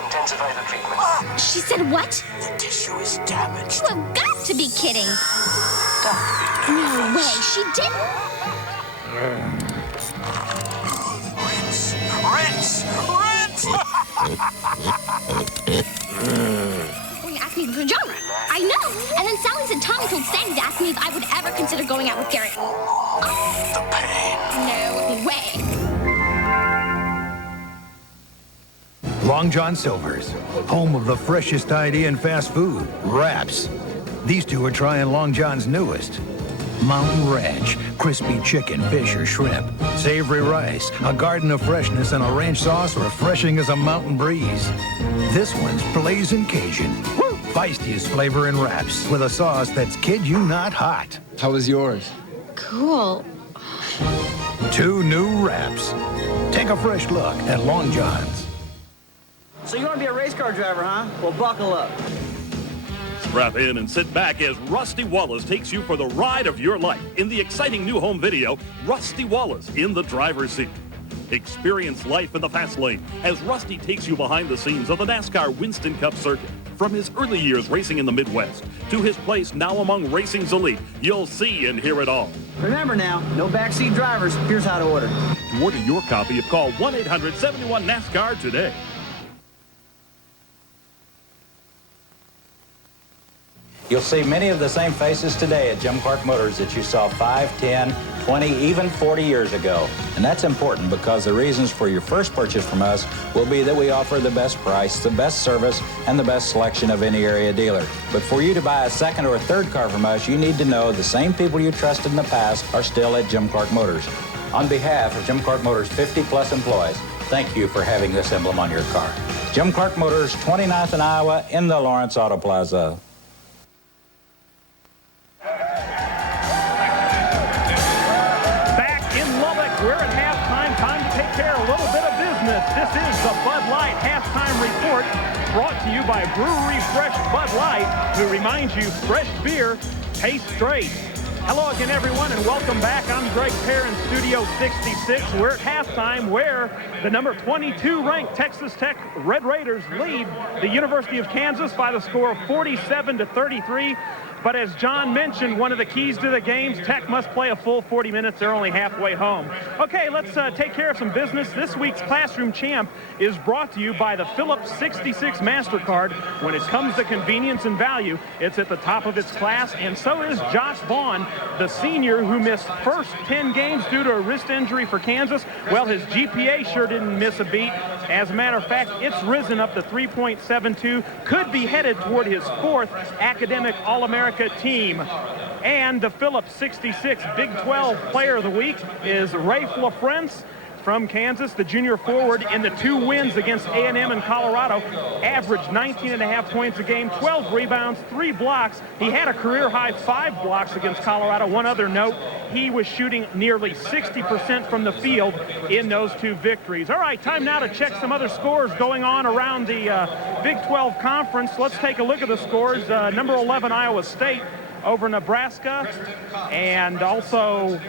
Intensify the treatment. She said what? The tissue is damaged. You have got to be kidding. No way, she didn't. Rinse! Rinse! Rinse! Going to ask me for Joe. I know. And then Sally said Tommy told Sandy to ask me if I would ever consider going out with Gary. The pain. No way. Long John Silver's, home of the freshest idea in fast food, wraps. These two are trying Long John's newest. Mountain Ranch, crispy chicken, fish, or shrimp. Savory rice, a garden of freshness, and a ranch sauce refreshing as a mountain breeze. This one's blazing Cajun. Feistiest flavor in wraps, with a sauce that's, kid you not, hot. How was yours? Cool. Two new wraps. Take a fresh look at Long John's. So you want to be a race car driver, huh? Well, buckle up. Strap in and sit back as Rusty Wallace takes you for the ride of your life in the exciting new home video, Rusty Wallace in the Driver's Seat. Experience life in the fast lane as Rusty takes you behind the scenes of the NASCAR Winston Cup circuit. From his early years racing in the Midwest to his place now among racing's elite, you'll see and hear it all. Remember now, no backseat drivers. Here's how to order. To order your copy, call 1-800-71-NASCAR today. You'll see many of the same faces today at Jim Clark Motors that you saw 5, 10, 20, even 40 years ago. And that's important because the reasons for your first purchase from us will be that we offer the best price, the best service, and the best selection of any area dealer. But for you to buy a second or a third car from us, you need to know the same people you trusted in the past are still at Jim Clark Motors. On behalf of Jim Clark Motors' 50-plus employees, thank you for having this emblem on your car. Jim Clark Motors, 29th and Iowa, in the Lawrence Auto Plaza. We're at halftime. Time to take care of a little bit of business. This is the Bud Light Halftime Report, brought to you by Brewery Fresh Bud Light, who reminds you fresh beer tastes great. Hello again, everyone, and welcome back. I'm Greg Pear in Studio 66. We're at halftime where the number 22 ranked Texas Tech Red Raiders lead the University of Kansas by the score of 47-33. But as John mentioned, one of the keys to the games, Tech must play a full 40 minutes. They're only halfway home. Okay, let's take care of some business. This week's Classroom Champ is brought to you by the Phillips 66 MasterCard. When it comes to convenience and value, it's at the top of its class, and so is Josh Vaughn, the senior who missed first 10 games due to a wrist injury for Kansas. Well, his GPA sure didn't miss a beat. As a matter of fact, it's risen up to 3.72, could be headed toward his fourth academic All-America team. And the Phillips 66 Big 12 Player of the Week is Rafe LaFrance from Kansas, the junior forward. In the 2 wins against A&M and Colorado, averaged 19.5 points a game, 12 rebounds, 3 blocks. He had a career-high 5 blocks against Colorado. One other note, he was shooting nearly 60% from the field in those 2 victories. All right, time now to check some other scores going on around the Big 12 Conference. Let's take a look at the scores. Number 11, Iowa State over Nebraska, and also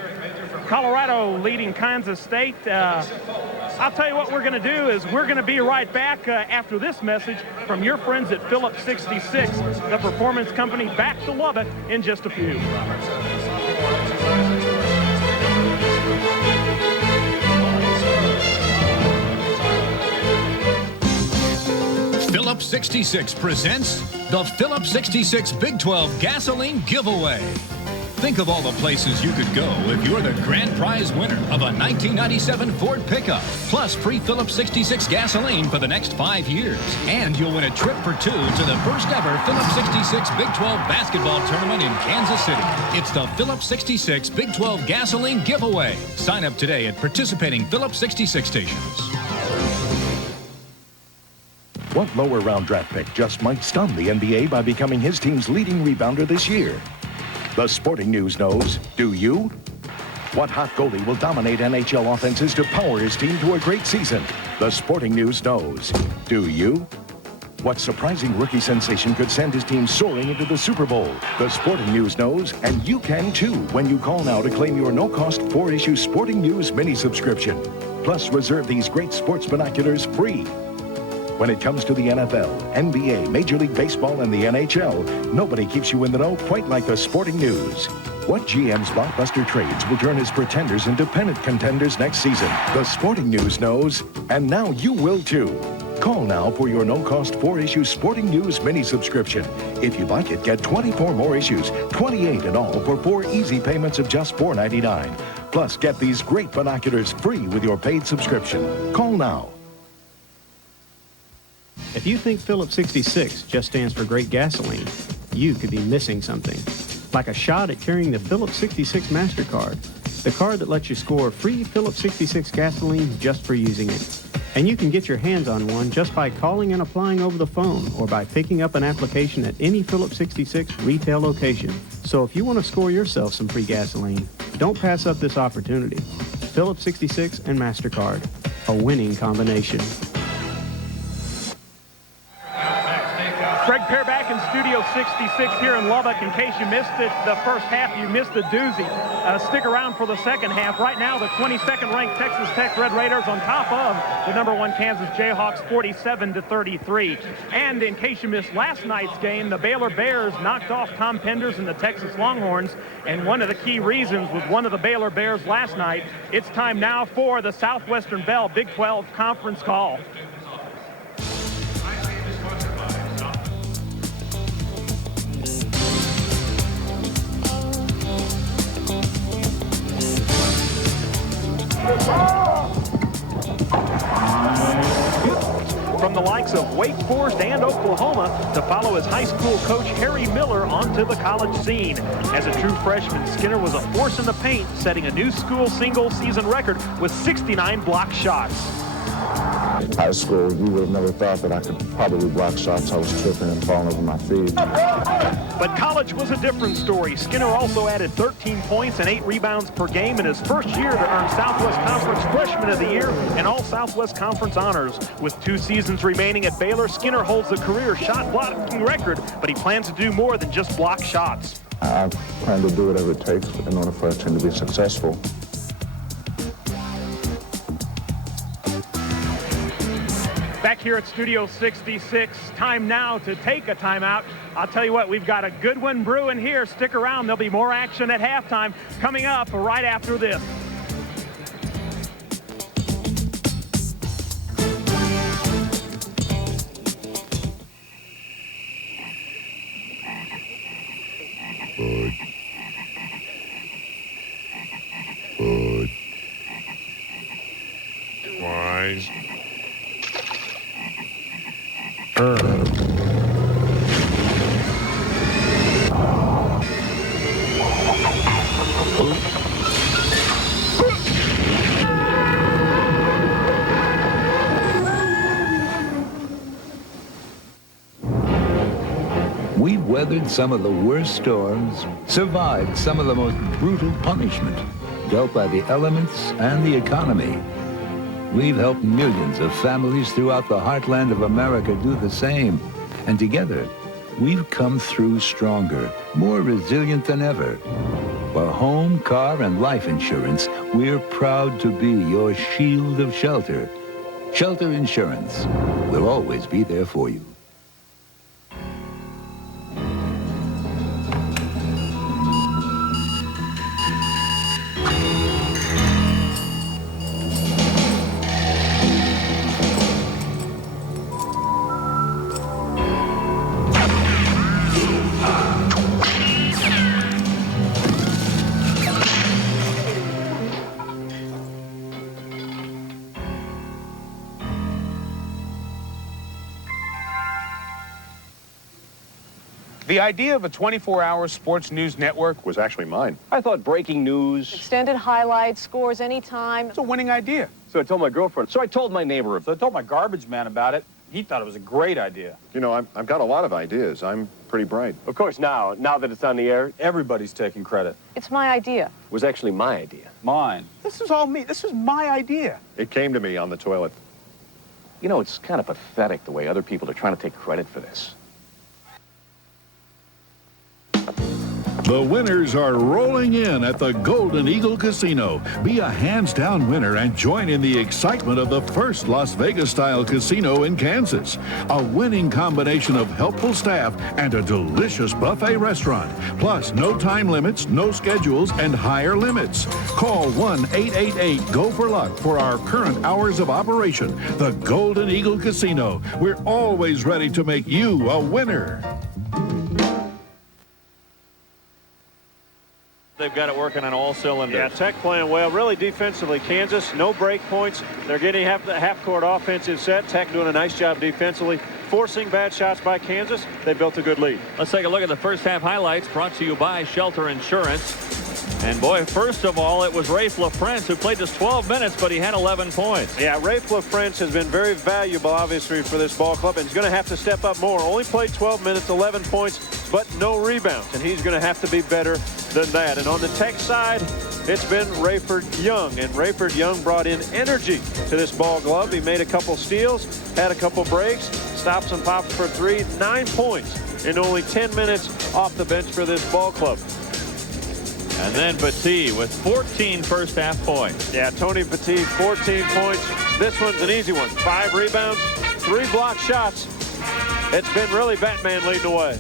Colorado leading Kansas State. I'll tell you what we're going to do is we're going to be right back after this message from your friends at Phillips 66, the performance company, back to Lubbock in just a few. Phillips 66 presents the Phillips 66 Big 12 Gasoline Giveaway. Think of all the places you could go if you're the grand prize winner of a 1997 Ford pickup, plus free Phillips 66 gasoline for the next 5 years. And you'll win a trip for 2 to the first ever Phillips 66 Big 12 basketball tournament in Kansas City. It's the Phillips 66 Big 12 Gasoline Giveaway. Sign up today at participating Phillips 66 stations. What lower round draft pick just might stun the NBA by becoming his team's leading rebounder this year? The Sporting News knows. Do you? What hot goalie will dominate NHL offenses to power his team to a great season? The Sporting News knows. Do you? What surprising rookie sensation could send his team soaring into the Super Bowl? The Sporting News knows, and you can too when you call now to claim your no-cost 4-issue Sporting News mini subscription. Plus, reserve these great sports binoculars free. When it comes to the NFL, NBA, Major League Baseball, and the NHL, nobody keeps you in the know quite like the Sporting News. What GM's blockbuster trades will turn his pretenders into pennant contenders next season? The Sporting News knows, and now you will too. Call now for your no-cost 4-issue Sporting News mini subscription. If you like it, get 24 more issues, 28 in all, for 4 easy payments of just $4.99. Plus, get these great binoculars free with your paid subscription. Call now. If you think Phillips 66 just stands for great gasoline, you could be missing something. Like a shot at carrying the Phillips 66 MasterCard, the card that lets you score free Phillips 66 gasoline just for using it. And you can get your hands on one just by calling and applying over the phone or by picking up an application at any Phillips 66 retail location. So if you want to score yourself some free gasoline, don't pass up this opportunity. Phillips 66 and MasterCard, a winning combination. Greg Pear back in Studio 66 here in Lubbock. In case you missed it, the first half, you missed the doozy. Stick around for the second half. Right now, the 22nd ranked Texas Tech Red Raiders on top of the number 1 Kansas Jayhawks, 47-33. And in case you missed last night's game, the Baylor Bears knocked off Tom Penders and the Texas Longhorns. And one of the key reasons was one of the Baylor Bears last night. It's time now for the Southwestern Bell Big 12 conference call. From the likes of Wake Forest and Oklahoma to follow his high school coach Harry Miller onto the college scene. As a true freshman, Skinner was a force in the paint, setting a new school single-season record with 69 block shots. High school, you would have never thought that I could probably block shots. I was tripping and falling over my feet. But college was a different story. Skinner also added 13 points and 8 rebounds per game in his first year to earn Southwest Conference Freshman of the Year and all Southwest Conference honors. With 2 seasons remaining at Baylor, Skinner holds the career shot blocking record, but he plans to do more than just block shots. I plan to do whatever it takes in order for our team to be successful. Back here at Studio 66, time now to take a timeout. I'll tell you what, we've got a good one brewing here. Stick around. There'll be more action at halftime coming up right after this. Wise. We've weathered some of the worst storms, survived some of the most brutal punishment dealt by the elements and the economy. We've helped millions of families throughout the heartland of America do the same. And together, we've come through stronger, more resilient than ever. For home, car, and life insurance, we're proud to be your shield of shelter. Shelter Insurance will always be there for you. The idea of a 24-hour sports news network was actually mine. I thought breaking news, extended highlights, scores anytime. It's a winning idea. So I told my girlfriend. So I told my neighbor. So I told my garbage man about it. He thought it was a great idea. You know, I've got a lot of ideas. I'm pretty bright. Of course, now that it's on the air, everybody's taking credit. It's my idea. It was actually my idea. Mine. This is all me. This is my idea. It came to me on the toilet. You know, it's kind of pathetic the way other people are trying to take credit for this. The winners are rolling in at the Golden Eagle Casino. Be a hands-down winner and join in the excitement of the first Las Vegas-style casino in Kansas. A winning combination of helpful staff and a delicious buffet restaurant. Plus, no time limits, no schedules, and higher limits. Call 1-888-GO-FOR-LUCK for our current hours of operation. The Golden Eagle Casino. We're always ready to make you a winner. They've got it working on all cylinders. Yeah, Tech playing well, really defensively. Kansas, no break points. They're getting half-court offensive set. Tech doing a nice job defensively, forcing bad shots by Kansas. They built a good lead. Let's take a look at the first half highlights brought to you by Shelter Insurance. And boy, first of all, it was Rafe LaFrance who played just 12 minutes, but he had 11 points. Yeah, Rafe LaFrance has been very valuable, obviously, for this ball club, and he's going to have to step up more. Only played 12 minutes, 11 points, but no rebounds, and he's going to have to be better than that. And on the Tech side, it's been Rayford Young, and Rayford Young brought in energy to this ball club. He made a couple steals, had a couple breaks, stopped some pops for three, 9 points in only 10 minutes off the bench for this ball club. And then Petit with 14 first half points. Yeah, Tony Petit, 14 points. This one's an easy one. 5 rebounds, 3 block shots. It's been really Batman leading the way.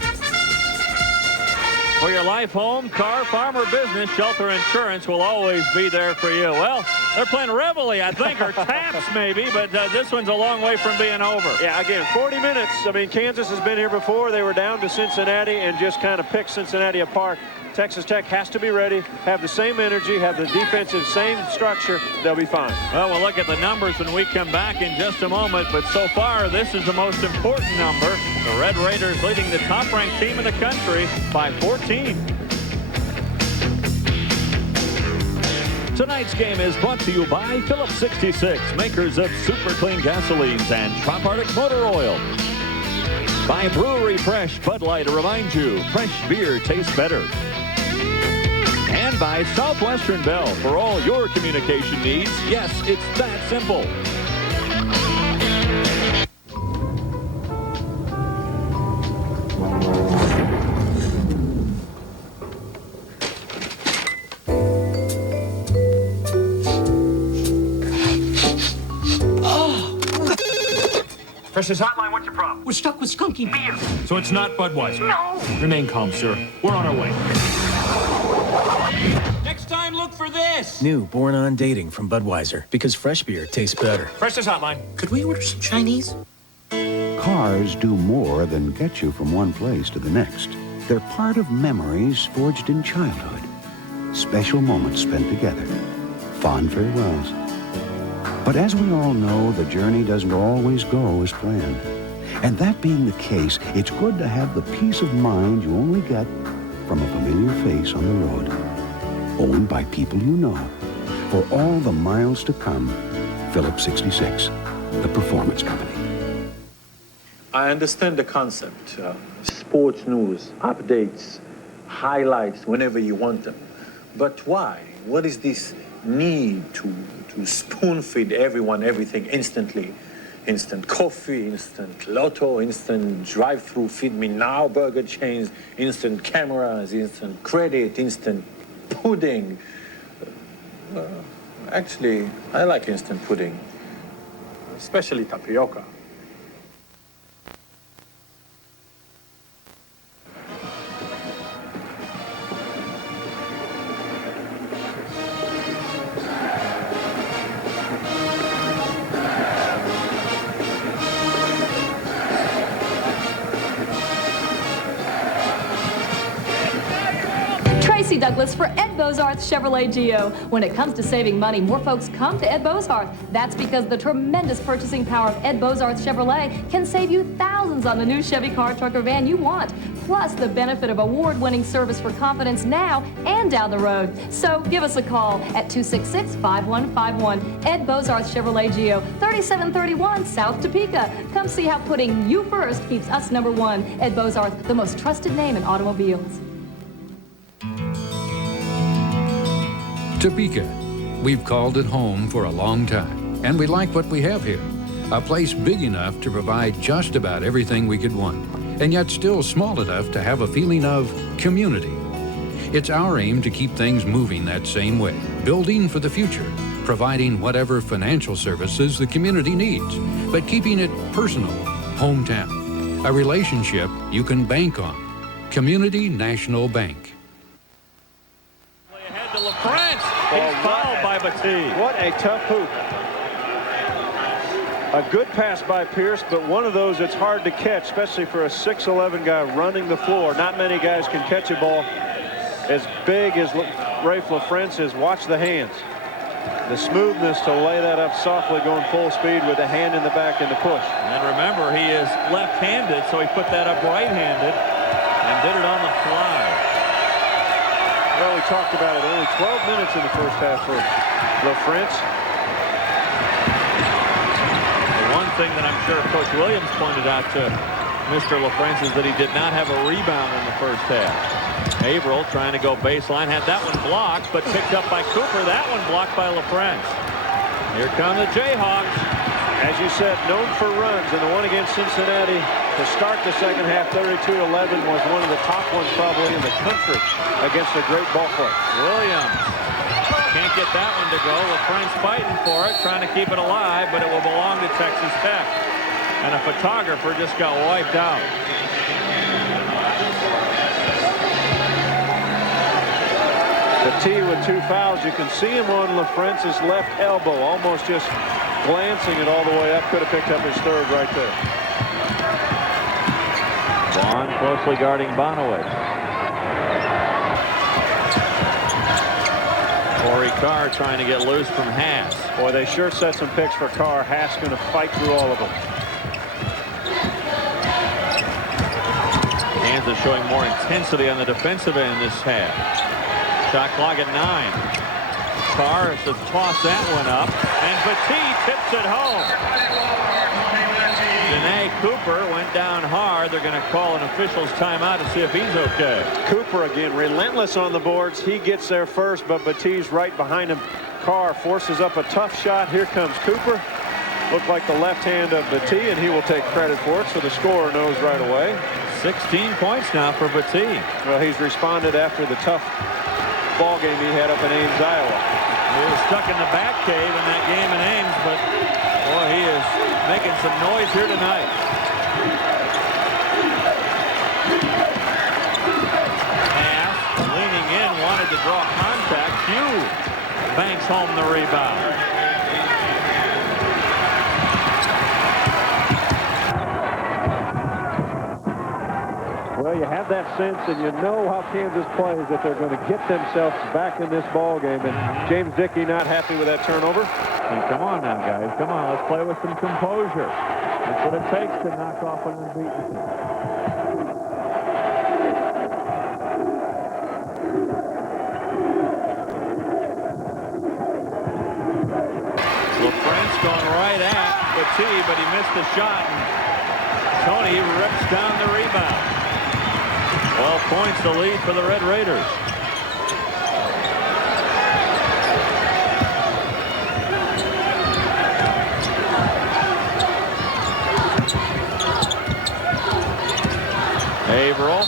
For your life, home, car, farm, or business, Shelter Insurance will always be there for you. Well, they're playing Reveille, I think, or Taps maybe, but this one's a long way from being over. Yeah, again, 40 minutes. I mean, Kansas has been here before. They were down to Cincinnati and just kind of picked Cincinnati apart. Texas Tech has to be ready, have the same energy, have the defensive same structure. They'll be fine. Well, we'll look at the numbers when we come back in just a moment, but so far, this is the most important number. The Red Raiders leading the top-ranked team in the country by 14. Tonight's game is brought to you by Phillips 66, makers of super clean gasolines and Trop-Arctic motor oil. By Brewery Fresh Bud Light to remind you, fresh beer tastes better. And by Southwestern Bell for all your communication needs. Yes, it's that simple. Fresh's Hotline, what's your problem? We're stuck with skunky beer. So it's not Budweiser? No. Remain calm, sir. We're on our way. Next time, look for this. New Born on Dating from Budweiser, because fresh beer tastes better. Fresh's Hotline. Could we order some Chinese? Cars do more than get you from one place to the next. They're part of memories forged in childhood. Special moments spent together. Fond farewells. But as we all know, the journey doesn't always go as planned. And that being the case, it's good to have the peace of mind you only get from a familiar face on the road. Owned by people you know. For all the miles to come, Phillips 66, the performance company. I understand the concept. Sports news, updates, highlights whenever you want them. But why? What is this need to spoon-feed everyone everything instantly? Instant coffee, instant lotto, instant drive-through feed-me-now burger chains, instant cameras, instant credit, instant pudding. Actually, I like instant pudding, especially tapioca. Tracy Douglas for Ed Bozarth Chevrolet Geo. When it comes to saving money, more folks come to Ed Bozarth. That's because the tremendous purchasing power of Ed Bozarth Chevrolet can save you thousands on the new Chevy car, truck, or van you want. Plus the benefit of award-winning service for confidence now and down the road. So give us a call at 266-5151. Ed Bozarth Chevrolet Geo, 3731 South Topeka. Come see how putting you first keeps us number one. Ed Bozarth, the most trusted name in automobiles. Topeka. We've called it home for a long time, and we like what we have here. A place big enough to provide just about everything we could want, and yet still small enough to have a feeling of community. It's our aim to keep things moving that same way, building for the future, providing whatever financial services the community needs, but keeping it personal, hometown, a relationship you can bank on. Community National Bank. Ahead to LaFrance. He's fouled by Batiste. What a tough hoop. A good pass by Pierce, but one of those that's hard to catch, especially for a 6'11" guy running the floor. Not many guys can catch a ball as big as Rafe LaFrance is. Watch the hands. The smoothness to lay that up softly, going full speed with a hand in the back and the push. And remember, he is left-handed, so he put that up right-handed and did it on the fly. Well, we talked about it. Only 12 minutes in the first half for LaFrance. The one thing that I'm sure Coach Williams pointed out to Mr. LaFrance is that he did not have a rebound in the first half. Averill trying to go baseline, had that one blocked, but picked up by Cooper. That one blocked by LaFrance. Here come the Jayhawks. As you said, known for runs, and the one against Cincinnati to start the second half, 32-11, was one of the top ones probably in the country against a great ball club. Williams can't get that one to go. LaFrance fighting for it, trying to keep it alive, but it will belong to Texas Tech. And a photographer just got wiped out. Batiste with 2 fouls. You can see him on LaFrance's left elbow, almost just glancing it all the way up. Could have picked up his third right there. Vaughn closely guarding Bonowitz. Corey Carr trying to get loose from Haas. Boy, they sure set some picks for Carr. Haas going to fight through all of them. Kansas showing more intensity on the defensive end this half. Shot clock at 9. Carr has to toss that one up, and Batiste tips it home. Janae Cooper went down hard. They're going to call an official's timeout to see if he's okay. Cooper again relentless on the boards. He gets there first, but Batiste right behind him. Carr forces up a tough shot. Here comes Cooper. Looked like the left hand of Batiste, and he will take credit for it, so the scorer knows right away. 16 points now for Batiste. Well, he's responded after the tough ball game he had up in Ames, Iowa. He was stuck in the back cave in that game in Ames, but boy, he is making some noise here tonight. Pass, leaning in, wanted to draw contact. Pugh banks home the rebound. Well, you have that sense, and you know how Kansas plays, that they're going to get themselves back in this ball game. And James Dickey not happy with that turnover. And come on now, guys. Come on, let's play with some composure. That's what it takes to knock off an unbeaten team. LaFrance going right at Battie, but he missed the shot. And Tony rips down the rebound. 12 points the lead for the Red Raiders. Averill.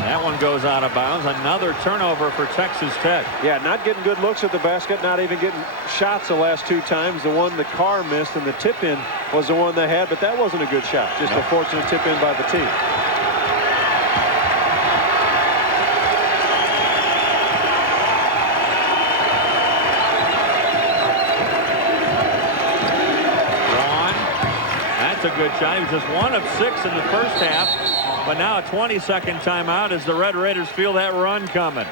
That one goes out of bounds. Another turnover for Texas Tech. Yeah, not getting good looks at the basket, not even getting shots the last 2 times. The one the Carr missed and the tip-in was the one they had, but that wasn't a good shot. Just a fortunate tip-in by the team. A good shot. He was just 1 of 6 in the first half, but now a 20-second timeout as the Red Raiders feel that run coming.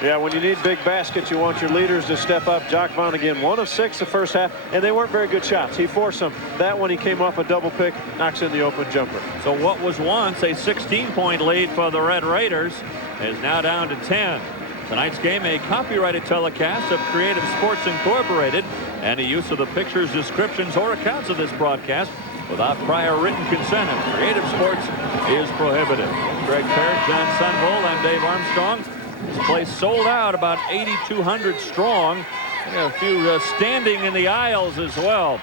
Yeah, when you need big baskets, you want your leaders to step up. Jock Vaughn again, 1 of 6 the first half, and they weren't very good shots. He forced them. That one, he came off a double pick, knocks in the open jumper. So what was once a 16-point lead for the Red Raiders is now down to 10. Tonight's game, a copyrighted telecast of Creative Sports Incorporated. Any use of the pictures, descriptions, or accounts of this broadcast without prior written consent of Creative Sports is prohibited. Greg Parrott, John Sunvole, I'm Dave Armstrong. This place sold out, about 8,200 strong. A few standing in the aisles as well.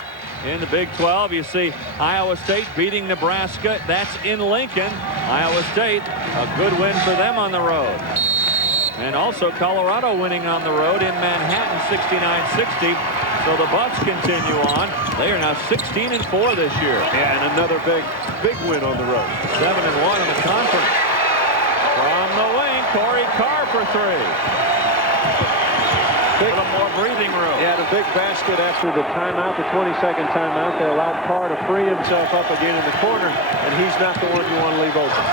In the Big 12, you see Iowa State beating Nebraska. That's in Lincoln. Iowa State, a good win for them on the road. And also Colorado winning on the road in Manhattan, 69-60. So the Buffs continue on. They are now 16-4 this year. Yeah, and another big win on the road. 7-1 in the conference. From the wing, Corey Carr for 3. A little more breathing room. Yeah, the big basket after the timeout, the 20-second timeout. They allowed Carr to free himself up again in the corner, and he's not the one you want to leave open.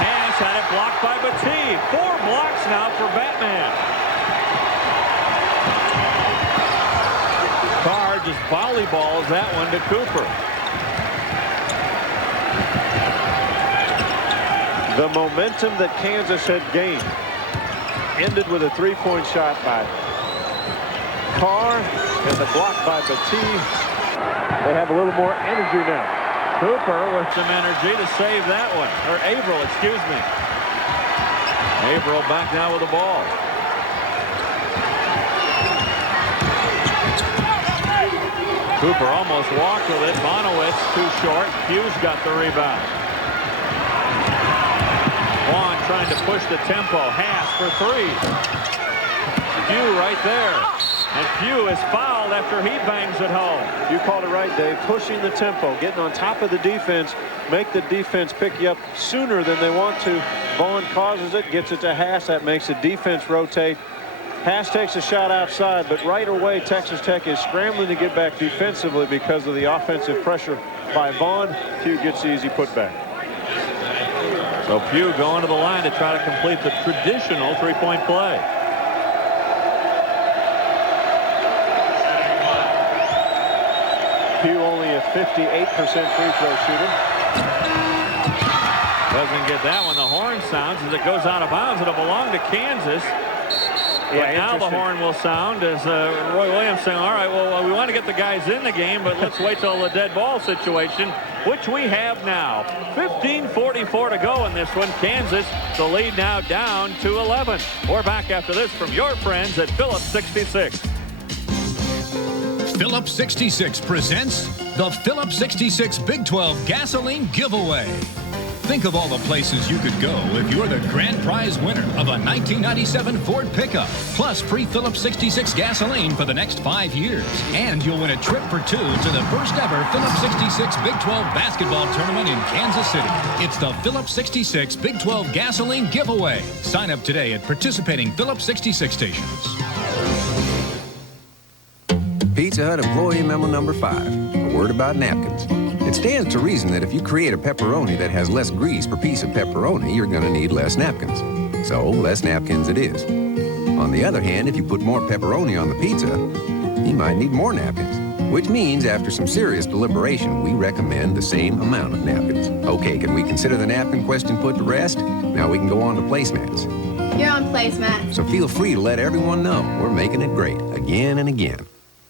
Pass had it blocked by Battie. 4 blocks now for Batman. Carr just volleyballs that one to Cooper. The momentum that Kansas had gained ended with a 3-point shot by Carr and the block by Battie. They have a little more energy now. Cooper with some energy to save that one. Or Averill, excuse me. Averill back now with the ball. Cooper almost walked with it. Bonowitz too short. Hughes got the rebound. Vaughn trying to push the tempo. Haas for 3. Pugh right there. And Pugh is fouled after he bangs it home. You called it right, Dave. Pushing the tempo, getting on top of the defense, make the defense pick you up sooner than they want to. Vaughn causes it, gets it to Haas. That makes the defense rotate. Haas takes a shot outside, but right away Texas Tech is scrambling to get back defensively because of the offensive pressure by Vaughn. Pugh gets the easy putback. So Pugh going to the line to try to complete the traditional 3-point play. Pugh only a 58% free throw shooter. Doesn't get that one. The horn sounds as it goes out of bounds. It'll belong to Kansas. Yeah, now the horn will sound as Roy Williams saying, all right, well, we want to get the guys in the game, but let's wait till the dead ball situation, which we have now. 15:44 to go in this one. Kansas, the lead now down to 11. We're back after this from your friends at Phillips 66. Phillips 66 presents the Phillips 66 Big 12 Gasoline Giveaway. Think of all the places you could go if you're the grand prize winner of a 1997 Ford pickup, plus free Phillips 66 gasoline for the next 5 years. And you'll win a trip for 2 to the first ever Phillips 66 Big 12 basketball tournament in Kansas City. It's the Phillips 66 Big 12 gasoline giveaway. Sign up today at participating Phillips 66 stations. Pizza Hut employee memo number 5, a word about napkins. It stands to reason that if you create a pepperoni that has less grease per piece of pepperoni, you're going to need less napkins. So, less napkins it is. On the other hand, if you put more pepperoni on the pizza, you might need more napkins. Which means, after some serious deliberation, we recommend the same amount of napkins. Okay, can we consider the napkin question put to rest? Now we can go on to placemats. You're on placemats. So feel free to let everyone know we're making it great, again and again.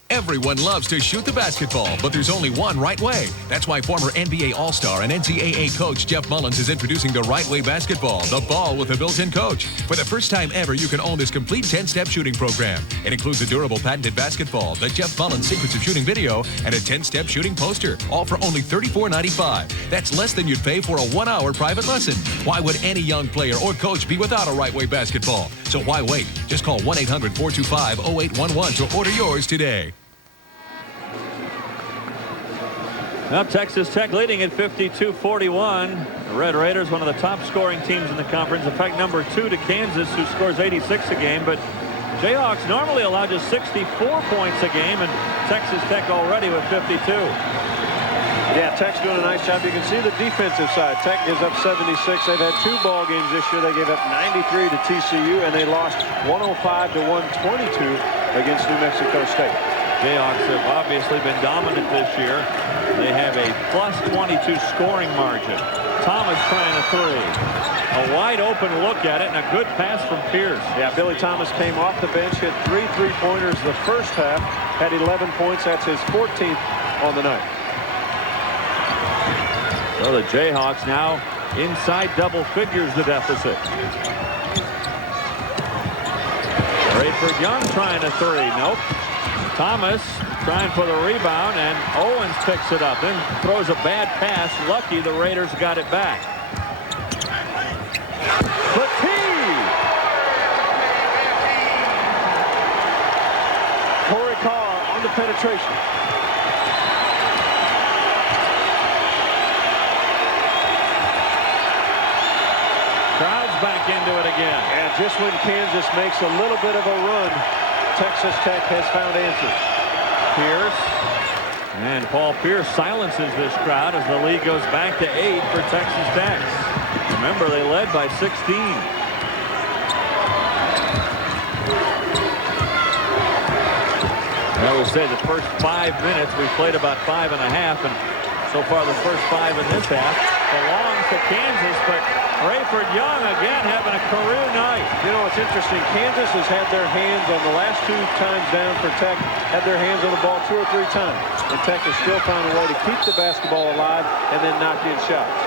Everyone loves to shoot the basketball, but there's only one right way. That's why former NBA All-Star and NCAA coach Jeff Mullins is introducing the right way basketball, the ball with a built-in coach. For the first time ever, you can own this complete 10-step shooting program. It includes a durable patented basketball, the Jeff Mullins Secrets of Shooting video, and a 10-step shooting poster, all for only $34.95. That's less than you'd pay for a 1-hour private lesson. Why would any young player or coach be without a right way basketball? So why wait? Just call 1-800-425-0811 to order yours today. Now Texas Tech leading at 52-41. The Red Raiders, one of the top scoring teams in the conference. In fact, number 2 to Kansas, who scores 86 a game. But Jayhawks normally allow just 64 points a game, and Texas Tech already with 52. Yeah, Tech's doing a nice job. You can see the defensive side. Tech gives up 76. They've had 2 ball games this year. They gave up 93 to TCU, and they lost 105 to 122 against New Mexico State. Jayhawks have obviously been dominant this year. They have a plus 22 scoring margin. Thomas trying a 3. A wide open look at it and a good pass from Pierce. Yeah, Billy Thomas came off the bench, hit 3 3-pointers the first half, had 11 points. That's his 14th on the night. So the Jayhawks now inside double figures the deficit. Rayford Young trying a 3. Nope. Thomas trying for the rebound, and Owens picks it up, then throws a bad pass. Lucky the Raiders got it back. Corey Carr on the penetration. Crowd's back into it again. And just when Kansas makes a little bit of a run, Texas Tech has found answers. Pierce. And Paul Pierce silences this crowd as the lead goes back to 8 for Texas Tech. Remember, they led by 16. I would say the first 5 minutes we played about 5.5, and so far the first 5 in this half belongs to Kansas, but Rayford Young again having a career night. You know, it's interesting. Kansas has had their hands on the last 2 times down for Tech, had their hands on the ball 2 or 3 times. And Tech has still found a way to keep the basketball alive and then knock in shots.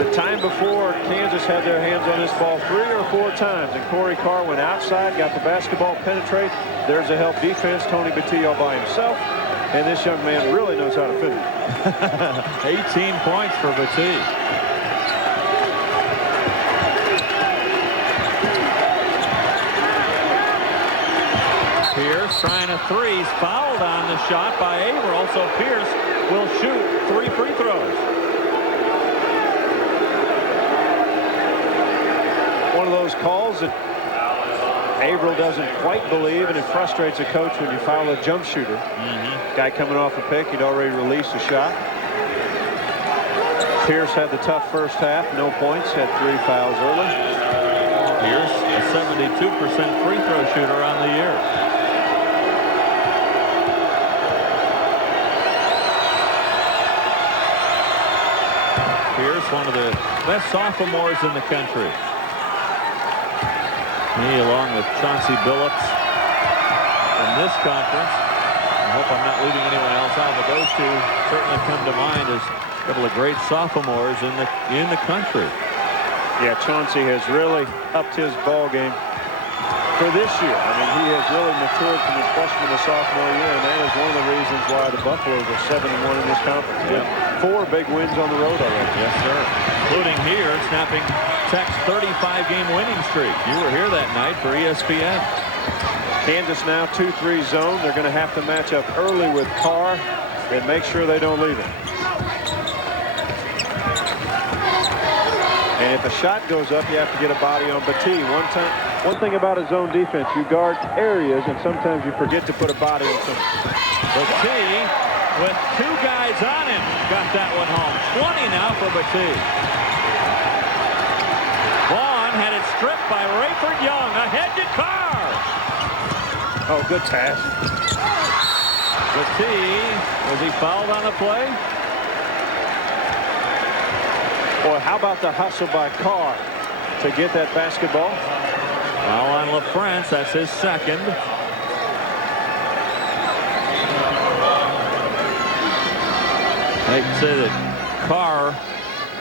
The time before, Kansas had their hands on this ball 3 or 4 times, and Corey Carr went outside, got the basketball penetrate. There's a help defense. Tony Battillo by himself. And this young man really knows how to finish. 18 points for Battillo. Pierce trying a 3. He's fouled on the shot by Averill, so Pierce will shoot 3 free throws. One of those calls that Averill doesn't quite believe, and it frustrates a coach when you foul a jump shooter. Guy coming off a pick, he'd already released a shot. Pierce had the tough first half, no points, had 3 fouls early. Pierce, a 72% free throw shooter on the year. Pierce, one of the best sophomores in the country. He, along with Chauncey Billups in this conference. I hope I'm not leaving anyone else out, but those 2 certainly come to mind as a couple of great sophomores in the country. Yeah, Chauncey has really upped his ball game. for this year. I mean, he has really matured from his freshman to sophomore year, and that is one of the reasons why the Buffaloes are 7-1 in this conference. Yeah. 4 big wins on the road already. Yes, sir. Including here, snapping Tech's 35-game winning streak. You were here that night for ESPN. Kansas now 2-3 zone. They're going to have to match up early with Carr and make sure they don't leave it. And if a shot goes up, you have to get a body on Batee. One thing about a zone defense, you guard areas, and sometimes you forget to put a body on something. Batee with 2 guys on him got that one home. 20 now for Batee. Vaughn had it stripped by Rayford Young. Ahead to Carr. Oh, good pass. Batee, was he fouled on the play? Boy, how about the hustle by Carr to get that basketball? Foul on LaFrance. That's his second. I'd say that Carr,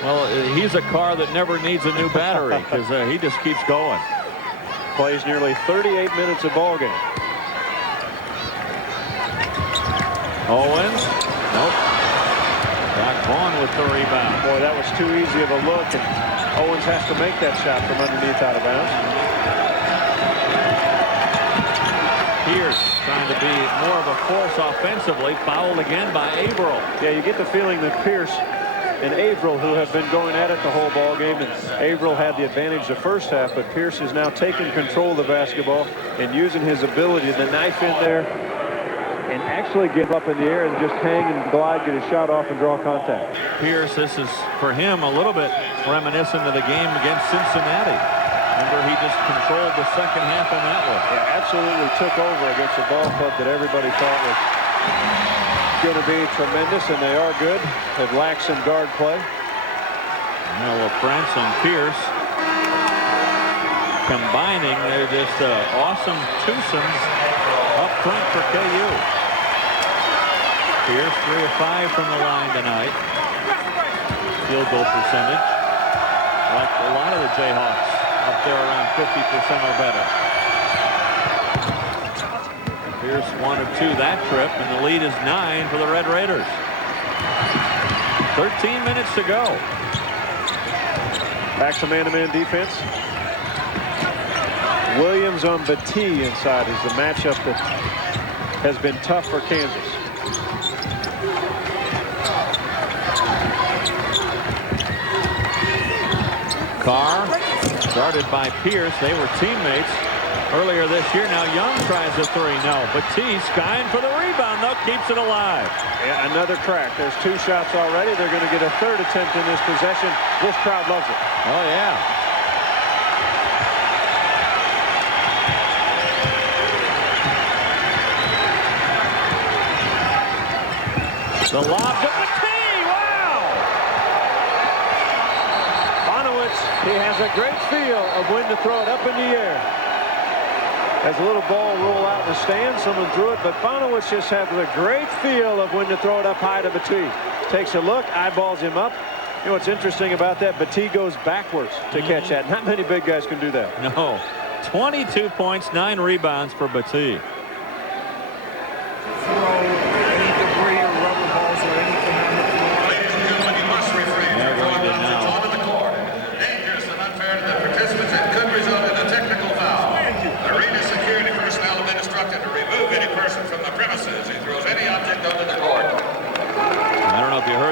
well, he's a car that never needs a new battery because he just keeps going. Plays nearly 38 minutes of ball game. Owens. Nope. Doc Vaughn with the rebound. Boy, that was too easy of a look, and Owens has to make that shot from underneath out of bounds. Pierce trying to be more of a force offensively. Fouled again by Averill. Yeah, you get the feeling that Pierce and Averill, who have been going at it the whole ball game, and Averill had the advantage the first half, but Pierce is now taking control of the basketball and using his ability to knife in there and actually get up in the air and just hang and glide, get a shot off, and draw contact. Pierce, this is for him a little bit reminiscent of the game against Cincinnati. Remember, he just controlled the second half on that one. Yeah, absolutely took over against a ball club that everybody thought was going to be tremendous, and they are good. They've lacked some guard play. Now LaFrance and Pierce combining. They're just awesome twosomes up front for KU. Pierce 3 of 5 from the line tonight. Field goal percentage, like a lot of the Jayhawks, up there around 50% or better. Pierce 1 of 2 that trip, and the lead is 9 for the Red Raiders. 13 minutes to go. Back to man-to-man defense. Williams on Batee inside is the matchup that has been tough for Kansas. Carr started by Pierce. They were teammates earlier this year. Now Young tries a 3. No. Batee skying for the rebound, though. Keeps it alive. Yeah, another crack. There's 2 shots already. They're going to get a 3rd attempt in this possession. This crowd loves it. Oh, yeah. The lob to Batee. Wow! Bonowitz, he has a great feel of when to throw it up in the air. As a little ball roll out in the stand, someone threw it, but Bonowitz just has a great feel of when to throw it up high to Batee. Takes a look, eyeballs him up. You know what's interesting about that? Batee goes backwards to catch that. Not many big guys can do that. No. 22 points, 9 rebounds for Batee.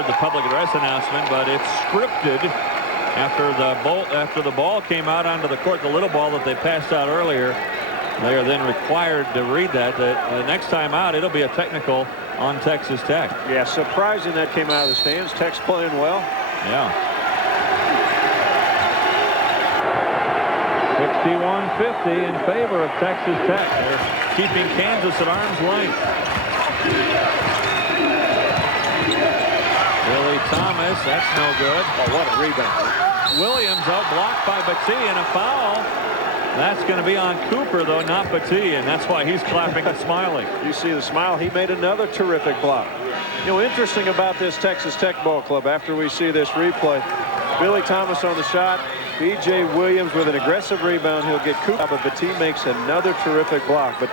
The public address announcement, but it's scripted after the ball came out onto the court, the little ball that they passed out earlier. They are then required to read that the next time out it'll be a technical on Texas Tech. Yeah, surprising that came out of the stands. Tech's playing well. Yeah. 61-50 in favor of Texas Tech. They're keeping Kansas at arm's length. Billy Thomas, that's no good. Oh, what a rebound. Williams blocked by Batee, and a foul. That's going to be on Cooper, though, not Batee, and that's why he's clapping and smiling. You see the smile. He made another terrific block. You know, interesting about this Texas Tech ball club after we see this replay. Billy Thomas on the shot. B.J. Williams with an aggressive rebound. He'll get Cooper, but Battie makes another terrific block. But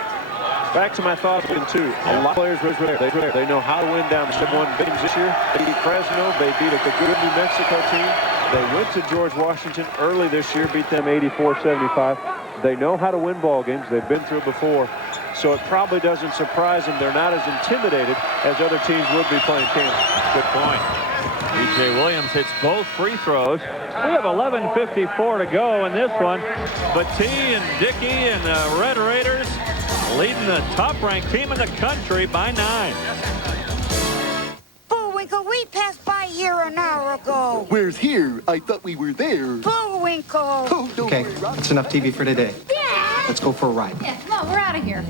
back to my thought too. A lot of players they know how to win down. They've won big games this year. They beat Fresno. They beat a good New Mexico team. They went to George Washington early this year, beat them 84-75. They know how to win ball games. They've been through it before. So it probably doesn't surprise them. They're not as intimidated as other teams would be playing Kansas. Good point. B.J. Williams hits both free throws. We have 11:54 to go in this one. Battie and Dickey and the Red Raiders leading the top-ranked team in the country by 9. Bullwinkle, we passed by here an hour ago. Where's here? I thought we were there. Bullwinkle. Oh, Okay, it's enough TV for today. Yeah. Let's go for a ride. Yeah, come on, we're out of here.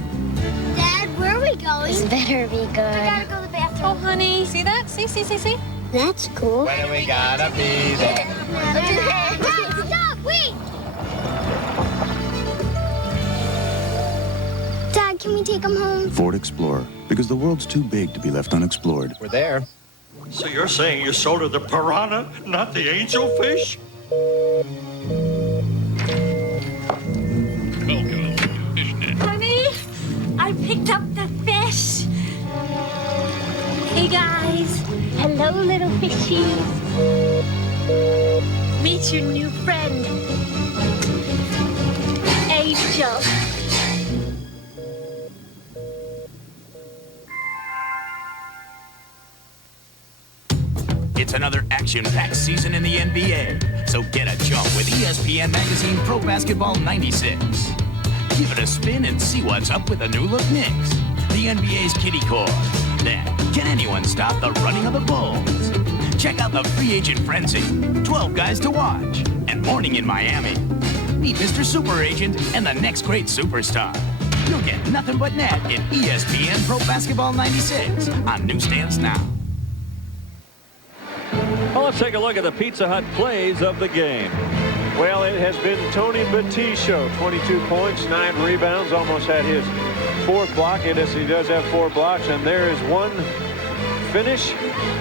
Dad, where are we going? This better be good. I gotta go to the bathroom. Oh, honey. See that? See? That's cool. When do we gotta be there? Stop, wait! Dad, can we take him home? Ford Explorer, because the world's too big to be left unexplored. We're there. So you're saying you sold her the piranha, not the angelfish? Welcome to FishNet. Honey, I picked up the fish. Hey, guys. Hello, little fishies. Meet your new friend, Angel. It's another action-packed season in the NBA, so get a jump with ESPN Magazine Pro Basketball 96. Give it a spin and see what's up with the new look Knicks, the NBA's Kitty Core. Then, can anyone stop the running of the Bulls? Check out the free agent frenzy, 12 guys to watch, and Morning in Miami. Meet Mr. Super Agent and the next great superstar. You'll get nothing but net in ESPN Pro Basketball 96 on newsstands now. Well, let's take a look at the Pizza Hut plays of the game. Well, it has been Tony Battie's show. 22 points, 9 rebounds, almost had his 4th block. He does have 4 blocks, and there is one finish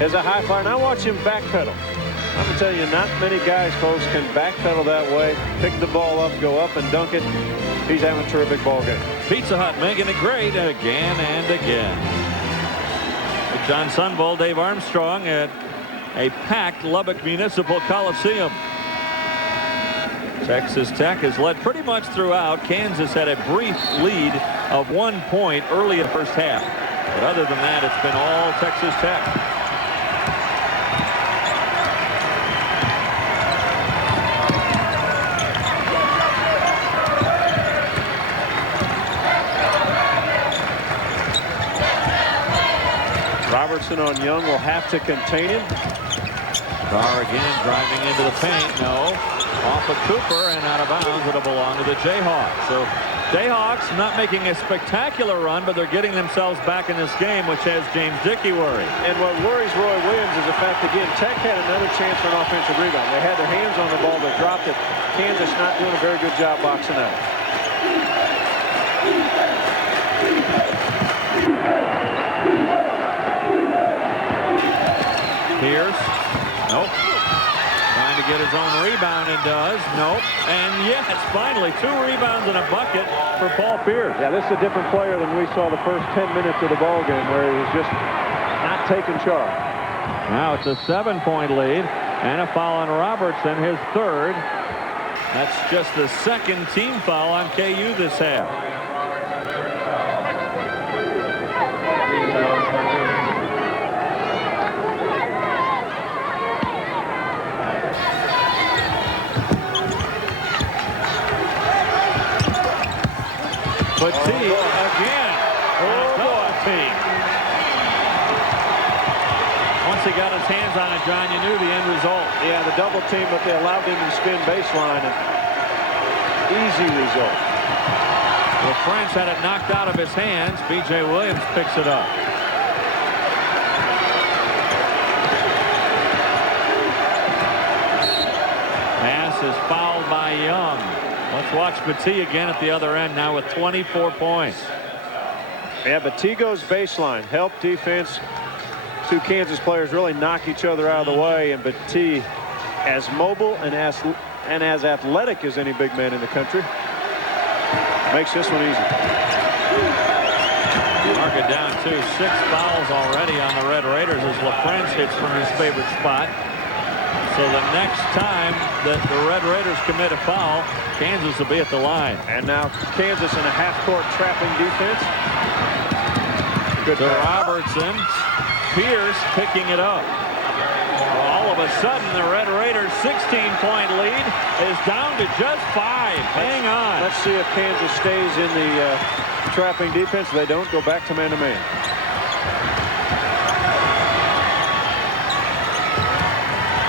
as a high flyer. Now watch him backpedal. I'm going to tell you, not many guys, folks, can backpedal that way, pick the ball up, go up and dunk it. He's having a terrific ball game. Pizza Hut making it great again and again. With John Sunbull, Dave Armstrong at a packed Lubbock Municipal Coliseum. Texas Tech has led pretty much throughout. Kansas had a brief lead of 1 point early in the first half. But other than that, it's been all Texas Tech. Robertson on Young will have to contain him. Carr again driving into the paint. No. Off of Cooper and out of bounds. It'll belong to the Jayhawks. So Jayhawks not making a spectacular run, but they're getting themselves back in this game, which has James Dickey worried. And what worries Roy Williams is the fact, again, Tech had another chance for an offensive rebound. They had their hands on the ball, but dropped it. Kansas not doing a very good job boxing out. Pierce. Nope. Trying to get his own rebound and does. Nope. And yes, finally 2 rebounds and a bucket for Paul Pierce. Yeah, this is a different player than we saw the first 10 minutes of the ball game, where he was just not taking charge. Now it's a 7-point lead and a foul on Robertson, his 3rd. That's just the 2nd team foul on KU this half. Battie again. Double team. Once he got his hands on it, John, you knew the end result. Yeah, the double team, but they allowed him to spin baseline. Easy result. Well, French had it knocked out of his hands. B.J. Williams picks it up. Pass is fouled by Young. Let's watch Battie again at the other end now with 24 points. Yeah, Battie goes baseline. Help defense. 2 Kansas players really knock each other out of the way, and Battie, as mobile and as and as athletic as any big man in the country. Makes this one easy. Mark it down to 6 fouls already on the Red Raiders as LaFrance hits from his favorite spot. So the next time that the Red Raiders commit a foul, Kansas will be at the line. And now Kansas in a half-court trapping defense. Good to Robertson. Pierce picking it up. All of a sudden, the Red Raiders' 16-point lead is down to just 5. Hang on. Let's see if Kansas stays in the trapping defense. They don't. Go back to man-to-man.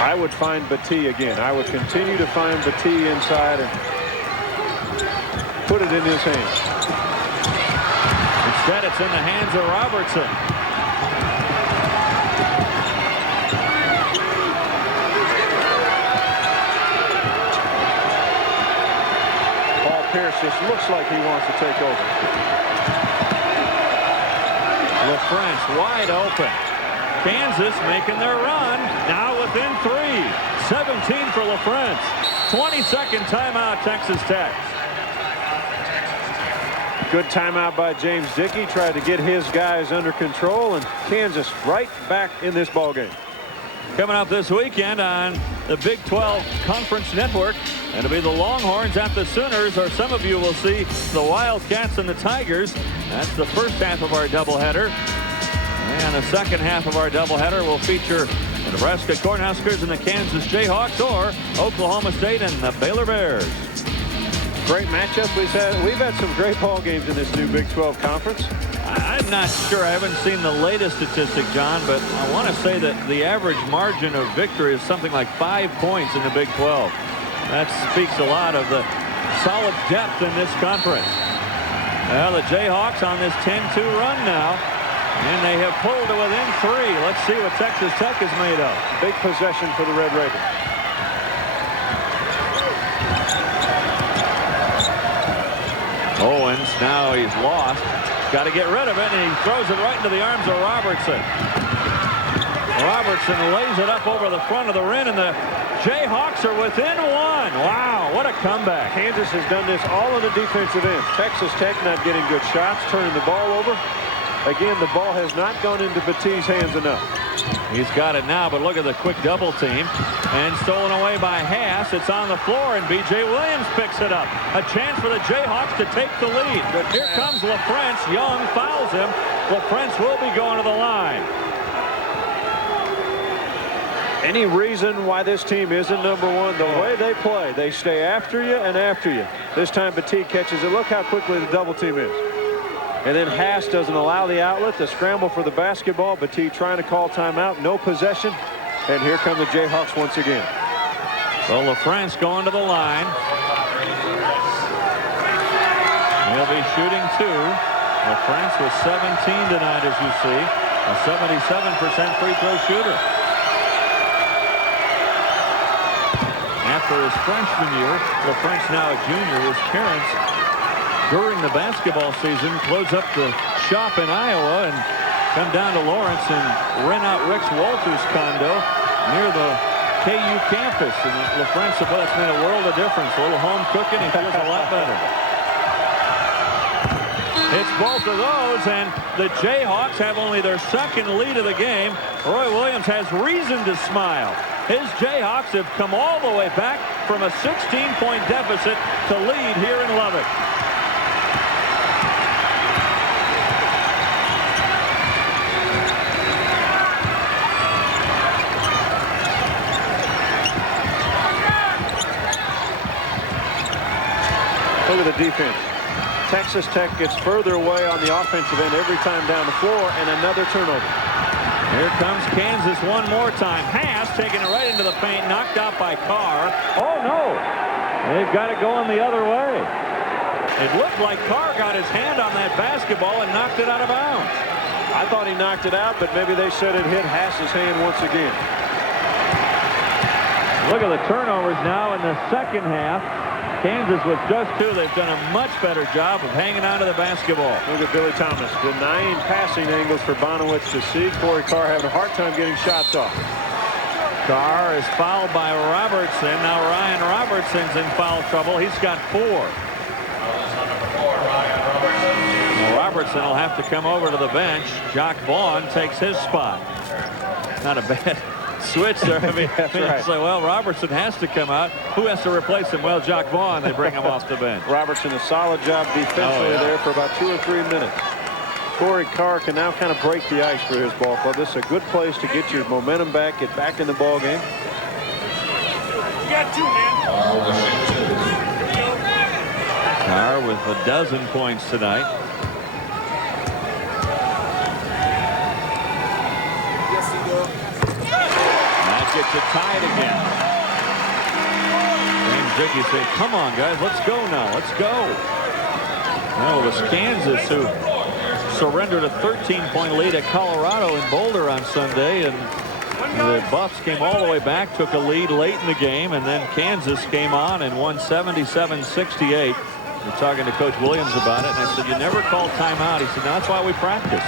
I would find Battie again. I would continue to find Battie inside and put it in his hands. Instead, it's in the hands of Robertson. Pierce just looks like he wants to take over. LaFrance wide open. Kansas making their run. Now within 3. 17 for LaFrance. 22nd timeout, Texas Tech. Good timeout by James Dickey. Tried to get his guys under control, and Kansas right back in this ballgame. Coming up this weekend on the Big 12 Conference Network, and it'll be the Longhorns at the Sooners, or some of you will see the Wildcats and the Tigers. That's the first half of our doubleheader. And the second half of our doubleheader will feature the Nebraska Cornhuskers and the Kansas Jayhawks, or Oklahoma State and the Baylor Bears. Great matchup. We've had some great ball games in this new Big 12 Conference. I'm not sure. I haven't seen the latest statistic, John, but I want to say that the average margin of victory is something like 5 points in the Big 12. That speaks a lot of the solid depth in this conference. Well, the Jayhawks on this 10-2 run now, and they have pulled to within 3. Let's see what Texas Tech is made of. Big possession for the Red Raiders. Owens, now he's lost. Got to get rid of it, and he throws it right into the arms of Robertson. Robertson lays it up over the front of the rim, and the Jayhawks are within 1. Wow, what a comeback. Kansas has done this all on the defensive end. Texas Tech not getting good shots, turning the ball over. Again, the ball has not gone into Battie's hands enough. He's got it now, but look at the quick double team. And stolen away by Haas. It's on the floor, and B.J. Williams picks it up. A chance for the Jayhawks to take the lead. Here comes LaFrance. Young fouls him. LaFrance will be going to the line. Any reason why this team isn't #1? The way they play, they stay after you and after you. This time Battie catches it. Look how quickly the double team is. And then Haas doesn't allow the outlet. The scramble for the basketball. Battie trying to call timeout. No possession. And here come the Jayhawks once again. So LaFrance going to the line. He'll be shooting 2. LaFrance was 17 tonight, as you see. A 77% free throw shooter. After his freshman year, LaFrance, now a junior, his parents, during the basketball season, close up the shop in Iowa and come down to Lawrence and rent out Rex Walters' condo near the KU campus. And LaFrance said, well, that's made a world of difference. A little home cooking, he feels a lot better. It's both of those, and the Jayhawks have only their second lead of the game. Roy Williams has reason to smile. His Jayhawks have come all the way back from a 16-point deficit to lead here in Lubbock. Look at the defense. Texas Tech gets further away on the offensive end every time down the floor, and another turnover. Here comes Kansas one more time. Haas taking it right into the paint, knocked out by Carr. Oh, no. They've got it going the other way. It looked like Carr got his hand on that basketball and knocked it out of bounds. I thought he knocked it out, but maybe they said it hit Haas's hand once again. Look at the turnovers now in the second half. Kansas with just 2. They've done a much better job of hanging on to the basketball. Look at Billy Thomas denying passing angles for Bonowitz to see. Corey Carr having a hard time getting shots off. Carr is fouled by Robertson. Now Ryan Robertson's in foul trouble. He's got 4. Well, Robertson will have to come over to the bench. Jock Vaughn takes his spot. Not a bad switch there. I mean, right. So, well, Robertson has to come out. Who has to replace him? Well, Jock Vaughn. They bring him off the bench. Robertson, a solid job defensively there for about 2 or 3 minutes. Corey Carr can now kind of break the ice for his ball club. This is a good place to get your momentum back, get back in the ball game. You got 2, man. Carr with a dozen points tonight. That gets it tied again. James Dickey saying, come on, guys, let's go now. Let's go. Well, it was Kansas who surrendered a 13-point lead at Colorado in Boulder on Sunday, and the Buffs came all the way back, took a lead late in the game, and then Kansas came on and won 77-68. We're talking to Coach Williams about it, and I said, you never call timeout. He said, no, that's why we practice.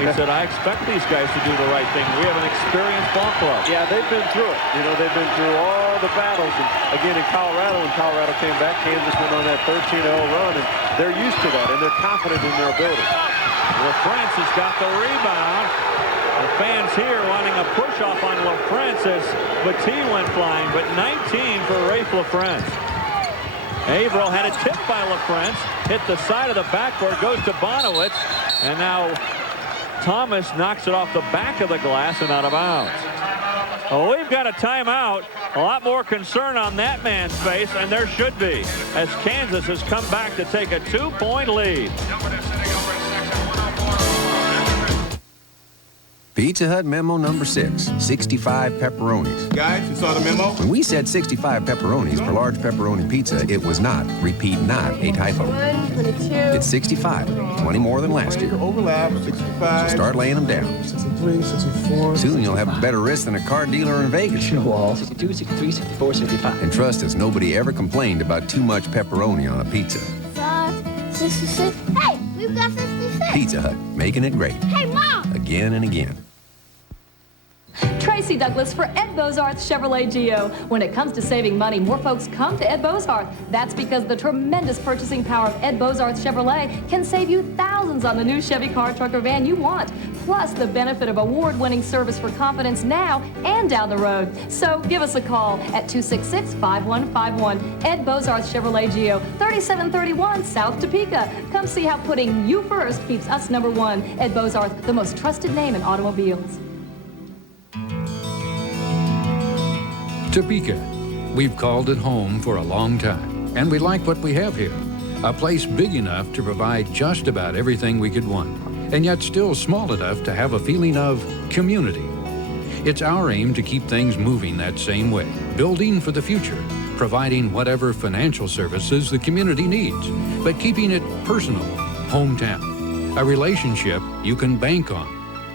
He said, I expect these guys to do the right thing. We have an experienced ball club. Yeah, they've been through it. You know, they've been through all the battles. And again, in Colorado, when Colorado came back, Kansas went on that 13-0 run, and they're used to that, and they're confident in their ability. LaFrance has got the rebound. The fans here wanting a push-off on LaFrance as Batie went flying, but 19 for Rafe LaFrance. Averill had a tip by LaFrance, hit the side of the backboard, goes to Bonowitz, and now Thomas knocks it off the back of the glass and out of bounds. Well, we've got a timeout. A lot more concern on that man's face, and there should be, as Kansas has come back to take a 2-point lead. Pizza Hut memo number 6, 65 pepperonis. Guys, you saw the memo? When we said 65 pepperonis for large pepperoni pizza, it was not, repeat, not a typo. 22. It's 65, 20 more than last year. Overlap, 65. So start laying them down. 63, 64. Soon you'll have a better wrist than a car dealer in Vegas. 62, 63, 64, 65. And trust us, nobody ever complained about too much pepperoni on a pizza. 66. Hey, we've got 66. Pizza Hut, making it great. Hey, Mom. Again and again. Tracy Douglas for Ed Bozarth's Chevrolet Geo. When it comes to saving money, more folks come to Ed Bozarth. That's because the tremendous purchasing power of Ed Bozarth's Chevrolet can save you thousands on the new Chevy car, truck, or van you want. Plus the benefit of award-winning service for confidence now and down the road. So give us a call at 266-5151. Ed Bozarth's Chevrolet Geo, 3731 South Topeka. Come see how putting you first keeps us number 1. Ed Bozarth, the most trusted name in automobiles. Topeka. We've called it home for a long time, and we like what we have here. A place big enough to provide just about everything we could want, and yet still small enough to have a feeling of community. It's our aim to keep things moving that same way, building for the future, providing whatever financial services the community needs, but keeping it personal, hometown, a relationship you can bank on.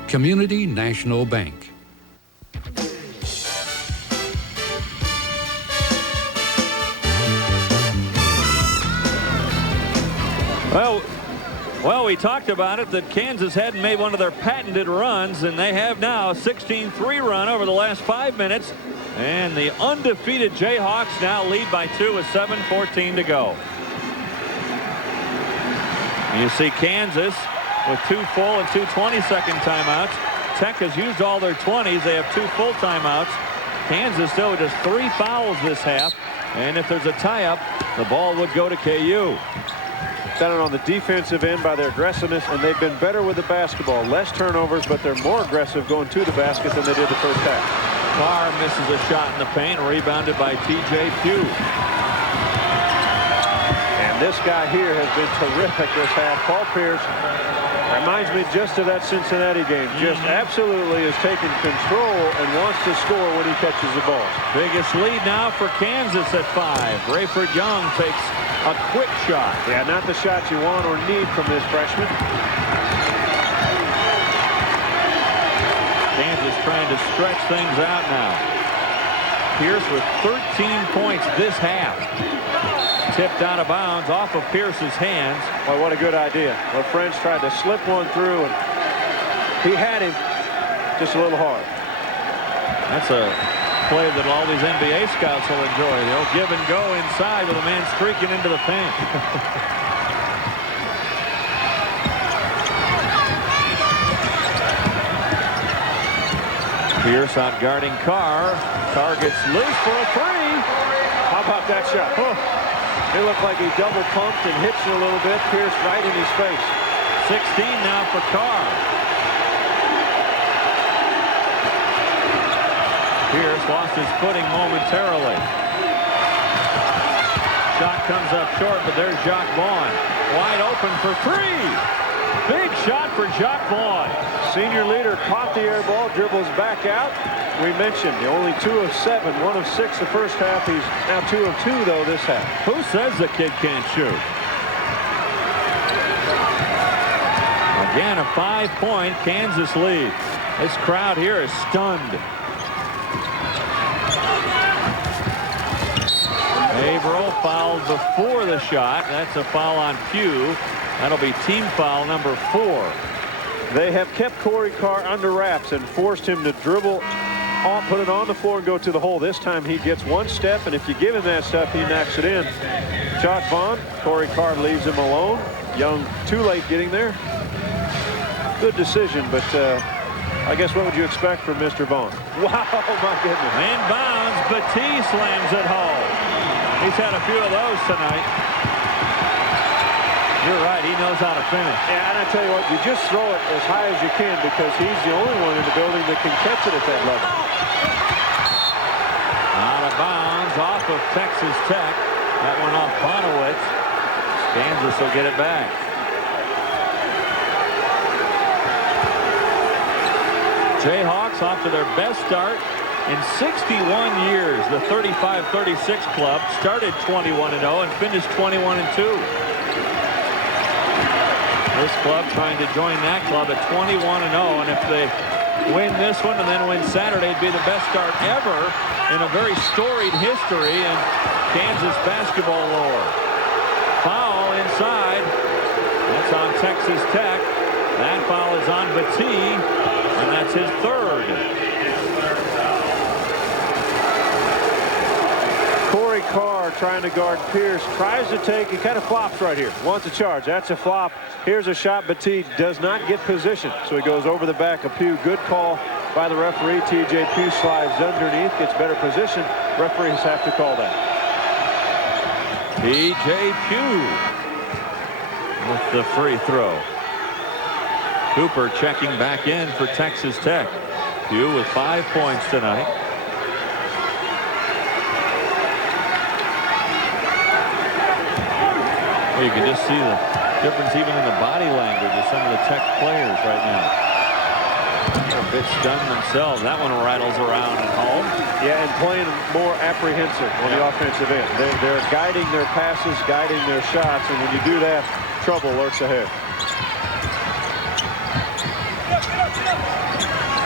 Community National Bank. Well, we talked about it that Kansas hadn't made one of their patented runs, and they have now a 16-3 run over the last 5 minutes. And the undefeated Jayhawks now lead by 2 with 7:14 to go. And you see Kansas with 2 full and 2 20-second timeouts. Tech has used all their 20s. They have 2 full timeouts. Kansas still with just 3 fouls this half. And if there's a tie-up, the ball would go to KU. Done it on the defensive end by their aggressiveness, and they've been better with the basketball. Less turnovers, but they're more aggressive going to the basket than they did the first half. Carr misses a shot in the paint, rebounded by T.J. Pugh. And this guy here has been terrific this half. Paul Pierce reminds me just of that Cincinnati game. Just absolutely is taking control and wants to score when he catches the ball. Biggest lead now for Kansas at 5. Rayford Young takes a quick shot. Yeah, not the shot you want or need from this freshman. Kansas trying to stretch things out now. Pierce with 13 points this half. Tipped out of bounds off of Pierce's hands. Well, what a good idea. LaFrance tried to slip one through, and he had him just a little hard. That's a play that all these NBA scouts will enjoy. They'll give and go inside with a man streaking into the paint. Pierce out guarding Carr. Carr gets loose for a three. How about that shot? Oh. It looked like he double pumped and hitched it a little bit. Pierce right in his face. 16 now for Carr. Pierce lost his footing momentarily. Shot comes up short, but there's Jacques Vaughn. Wide open for three. Big shot for Jacques Vaughn. Senior leader caught the air ball, dribbles back out. We mentioned only 2 of 7, 1 of 6 the first half. He's now 2 of 2 though this half. Who says the kid can't shoot? Again, a 5-point Kansas lead. This crowd here is stunned. Averill fouled before the shot. That's a foul on Pugh. That'll be team foul number 4. They have kept Corey Carr under wraps and forced him to dribble off, put it on the floor and go to the hole. This time he gets one step, and if you give him that stuff, he knocks it in. Jacques Vaughn, Corey Carr leaves him alone. Young too late getting there. Good decision, but I guess what would you expect from Mr. Vaughn? Wow, my goodness. Inbounds, Batiste slams it home. He's had a few of those tonight. You're right, he knows how to finish. Yeah, and I tell you what, you just throw it as high as you can because he's the only one in the building that can catch it at that level. Out of bounds, off of Texas Tech. That one off Bonowitz. Kansas will get it back. Jayhawks off to their best start in 61 years. The 35-36 club started 21-0 and finished 21-2. This club trying to join that club at 21-0, and if they win this one and then win Saturday, it'd be the best start ever in a very storied history in Kansas basketball lore. Foul inside. That's on Texas Tech. That foul is on Batiste, and that's his third. Corey Carr trying to guard Pierce, tries to take, he kind of flops right here. Wants a charge. That's a flop. Here's a shot. Batiste does not get position, so he goes over the back of Pugh. Good call by the referee. TJ Pugh slides underneath, gets better position. Referees have to call that. TJ Pugh with the free throw. Cooper checking back in for Texas Tech. Pugh with 5 points tonight. Well, you can just see the difference even in the body language of some of the Tech players right now. They're a bit stunned themselves. That one rattles around at home. Yeah, and playing more apprehensive on the offensive end. They're guiding their passes, guiding their shots, and when you do that, trouble lurks ahead.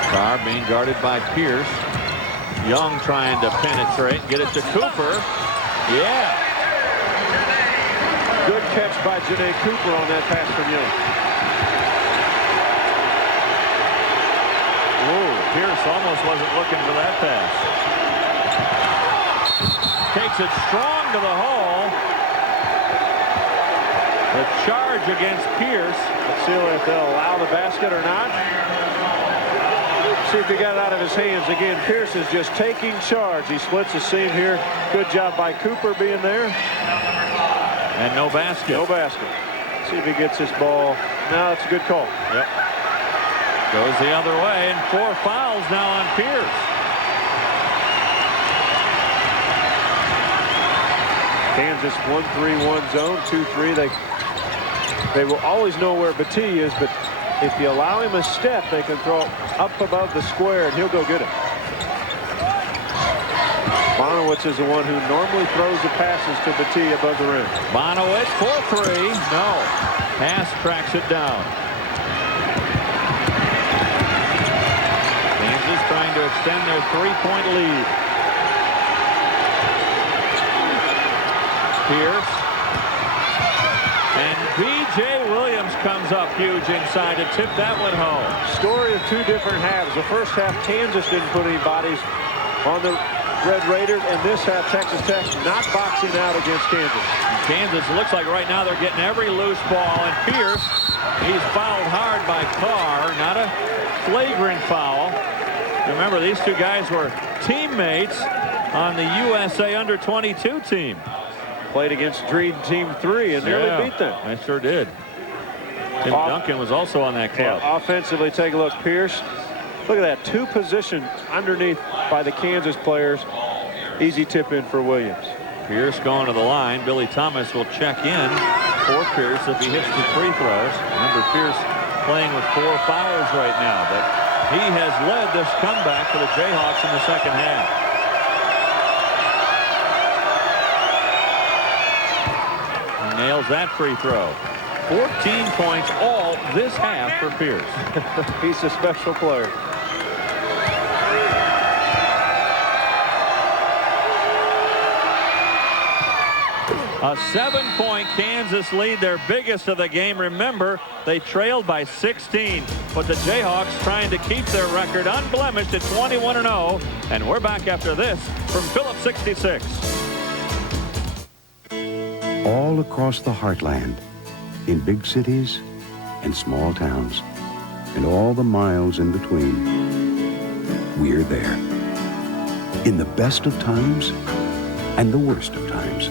Carr being guarded by Pierce. Young trying to penetrate, get it to Cooper. Yeah. Good catch by Janae Cooper on that pass from Young. Whoa, Pierce almost wasn't looking for that pass. Takes it strong to the hole. The charge against Pierce. Let's see if they'll allow the basket or not. See if he got it out of his hands. Again, Pierce is just taking charge. He splits the seam here. Good job by Cooper being there. And no basket. No basket. See if he gets this ball. No, it's a good call. Yep. Goes the other way, and 4 fouls now on Pierce. Kansas 1-3-1 zone, 2-3. They will always know where Batiste is, but if you allow him a step, they can throw it up above the square, and he'll go get it. Bonowitz is the one who normally throws the passes to Batiste above the rim. Bonowitz for 3. No. Pass tracks it down. Kansas trying to extend their 3-point lead. Pierce. And B.J. Williams comes comes up huge inside to tip that one home. Story of two different halves. The first half, Kansas didn't put any bodies on the Red Raiders, and this half, Texas Tech not boxing out against Kansas. Kansas looks like right now they're getting every loose ball, and Pierce, he's fouled hard by Carr. Not a flagrant foul. Remember, these two guys were teammates on the USA under-22 team. Played against Dream Team 3 and nearly beat them. I sure did. Tim Duncan was also on that club. Yeah, offensively, take a look. Pierce, look at that. Two position underneath by the Kansas players. Easy tip in for Williams. Pierce going to the line. Billy Thomas will check in for Pierce if he hits the free throws. Remember, Pierce playing with 4 fouls right now, but he has led this comeback for the Jayhawks in the second half. Nails that free throw. 14 points all this half for Pierce. He's a special player. A 7-point Kansas lead, their biggest of the game. Remember, they trailed by 16, but the Jayhawks trying to keep their record unblemished at 21-0. And we're back after this from Phillips 66. All across the heartland, in big cities and small towns, and all the miles in between, we're there. In the best of times and the worst of times,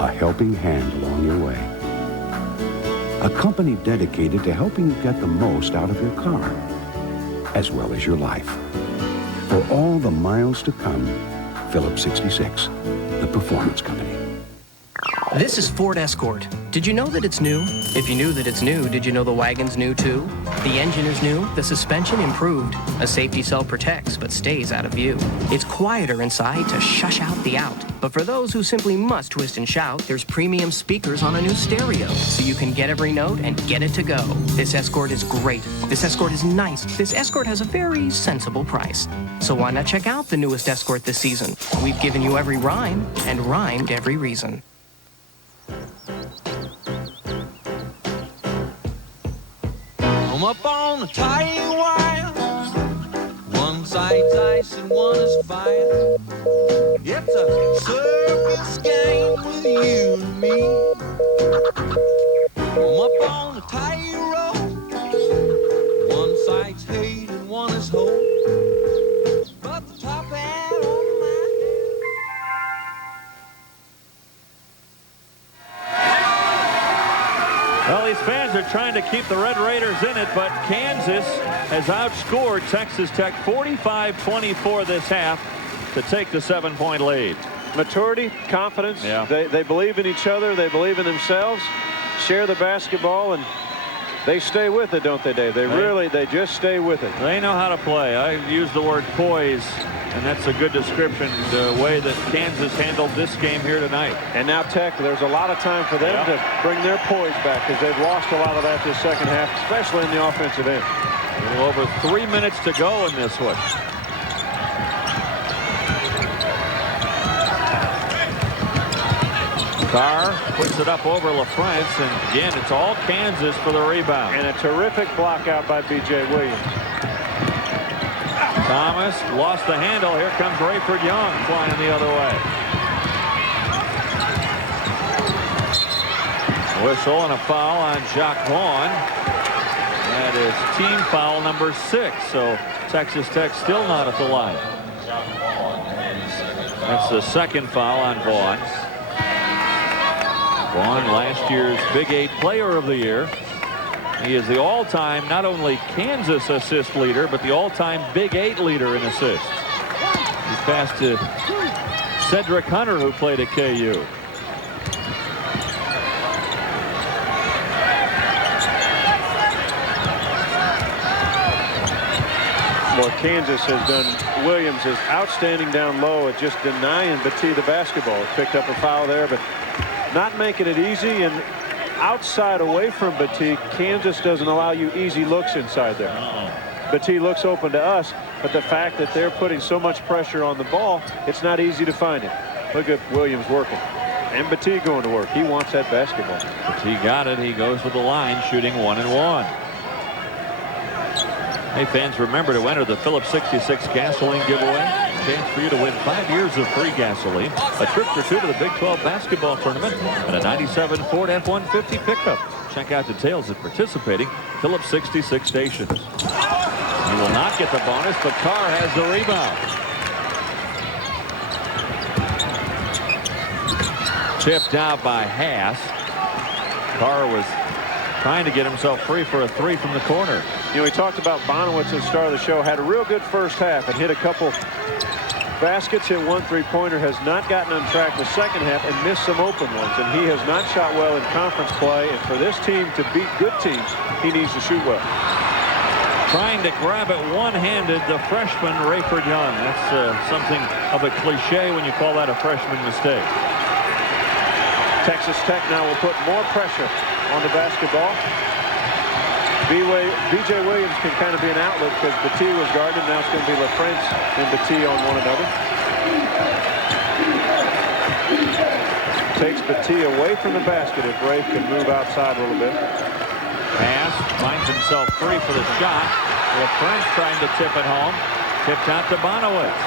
a helping hand along your way. A company dedicated to helping you get the most out of your car, as well as your life. For all the miles to come, Phillips 66, the performance company. This is Ford Escort. Did you know that it's new? If you knew that it's new, did you know the wagon's new too? The engine is new, the suspension improved. A safety cell protects but stays out of view. It's quieter inside to shush out the out. But for those who simply must twist and shout, there's premium speakers on a new stereo, so you can get every note and get it to go. This Escort is great. This Escort is nice. This Escort has a very sensible price. So why not check out the newest Escort this season? We've given you every rhyme and rhymed every reason. I'm up on the tight wire. One side's ice and one is fire. It's a circus game with you and me. I'm up on the tightrope. One side's hate and one is hope. But the top hat on my Well, these fans are trying to keep the Red Raiders in it, but Kansas has outscored Texas Tech 45-24 this half to take the 7-point lead. Maturity, confidence. Yeah. They believe in each other. They believe in themselves. Share the basketball, and they stay with it, don't they, Dave? They just stay with it. They know how to play. I use the word poise, and that's a good description, the way that Kansas handled this game here tonight. And now Tech, there's a lot of time for them to bring their poise back, because they've lost a lot of that this second half, especially in the offensive end. A little over 3 minutes to go in this one. Carr puts it up over LaFrance, and again, it's all Kansas for the rebound. And a terrific block out by B.J. Williams. Thomas lost the handle. Here comes Rayford Young flying the other way. Whistle and a foul on Jacques Vaughn. That is team foul number 6. So Texas Tech still not at the line. That's the second foul on Vaughn. Vaughn, last year's Big 8 Player of the Year. He is the all-time not only Kansas assist leader, but the all-time Big 8 leader in assists. He passed to Cedric Hunter, who played at KU. What Kansas has done, Williams is outstanding down low at just denying Battie the basketball. Picked up a foul there, but not making it easy, and outside away from Battie, Kansas doesn't allow you easy looks inside there. Battie looks open to us, but the fact that they're putting so much pressure on the ball, it's not easy to find him. Look at Williams working. And Battie going to work. He wants that basketball. Battie got it. He goes with the line, shooting 1-1. Hey, fans, remember to enter the Phillips 66 gasoline giveaway. Chance for you to win 5 years of free gasoline, a trip for 2 to the Big 12 basketball tournament, and a 97 Ford F-150 pickup. Check out details at participating Phillips 66 stations. He will not get the bonus, but Carr has the rebound. Tipped out by Haas. Carr was trying to get himself free for a 3 from the corner. You know, we talked about Bonowitz at the start of the show. Had a real good first half and hit a couple baskets, hit 1 3-pointer, has not gotten on track the second half and missed some open ones. And he has not shot well in conference play. And for this team to beat good teams, he needs to shoot well. Trying to grab it one-handed, the freshman Rayford Young. That's something of a cliche when you call that a freshman mistake. Texas Tech now will put more pressure on the basketball. B.J. Williams can kind of be an outlet because Battie was guarded. Now it's going to be LaFrance and Battie on one another. Takes Battie away from the basket if Rafe can move outside a little bit. Pass, finds himself free for the shot. LaFrance trying to tip it home. Tipped out to Bonowitz.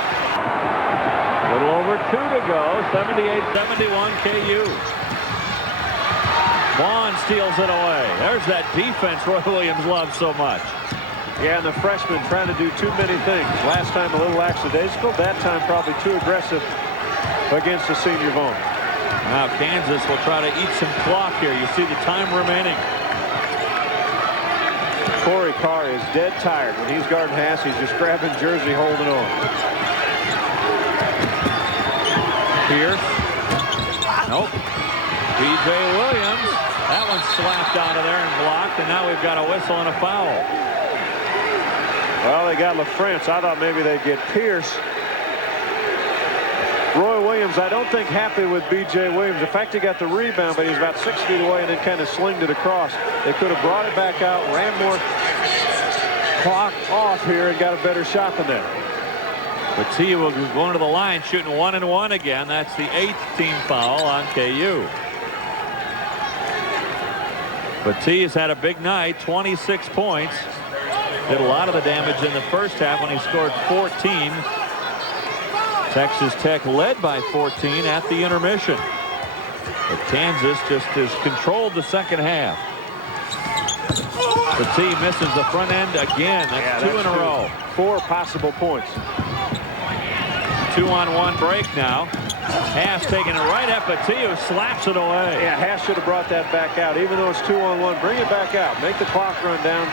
A little over 2 to go. 78-71 KU. Vaughn steals it away. There's that defense Roy Williams loves so much. Yeah, and the freshman trying to do too many things. Last time a little lackadaisical. That time probably too aggressive against the senior Vaughn. Now Kansas will try to eat some clock here. You see the time remaining. Corey Carr is dead tired. When he's guarding Haas, he's just grabbing jersey, holding on. Pierce. Nope. B.J. Williams. That one slapped out of there and blocked, and now we've got a whistle and a foul. Well, they got LaFrance. I thought maybe they'd get Pierce. Roy Williams, I don't think happy with B.J. Williams. In fact, he got the rebound, but he's about 6 feet away and then kind of slinged it across. They could have brought it back out, ran more clock off here, and got a better shot than that. Battie will be going to the line, shooting 1-1 again. That's the 8th team foul on KU. Battie has had a big night, 26 points. Did a lot of the damage in the first half when he scored 14. Texas Tech led by 14 at the intermission. But Kansas just has controlled the second half. Battie misses the front end again. That's 2 in a row. 4 possible points. 2-on-1 break now. Haas taking it right at Battie, who slaps it away. Yeah, Haas should have brought that back out. Even though it's 2-on-1, bring it back out. Make the clock run down.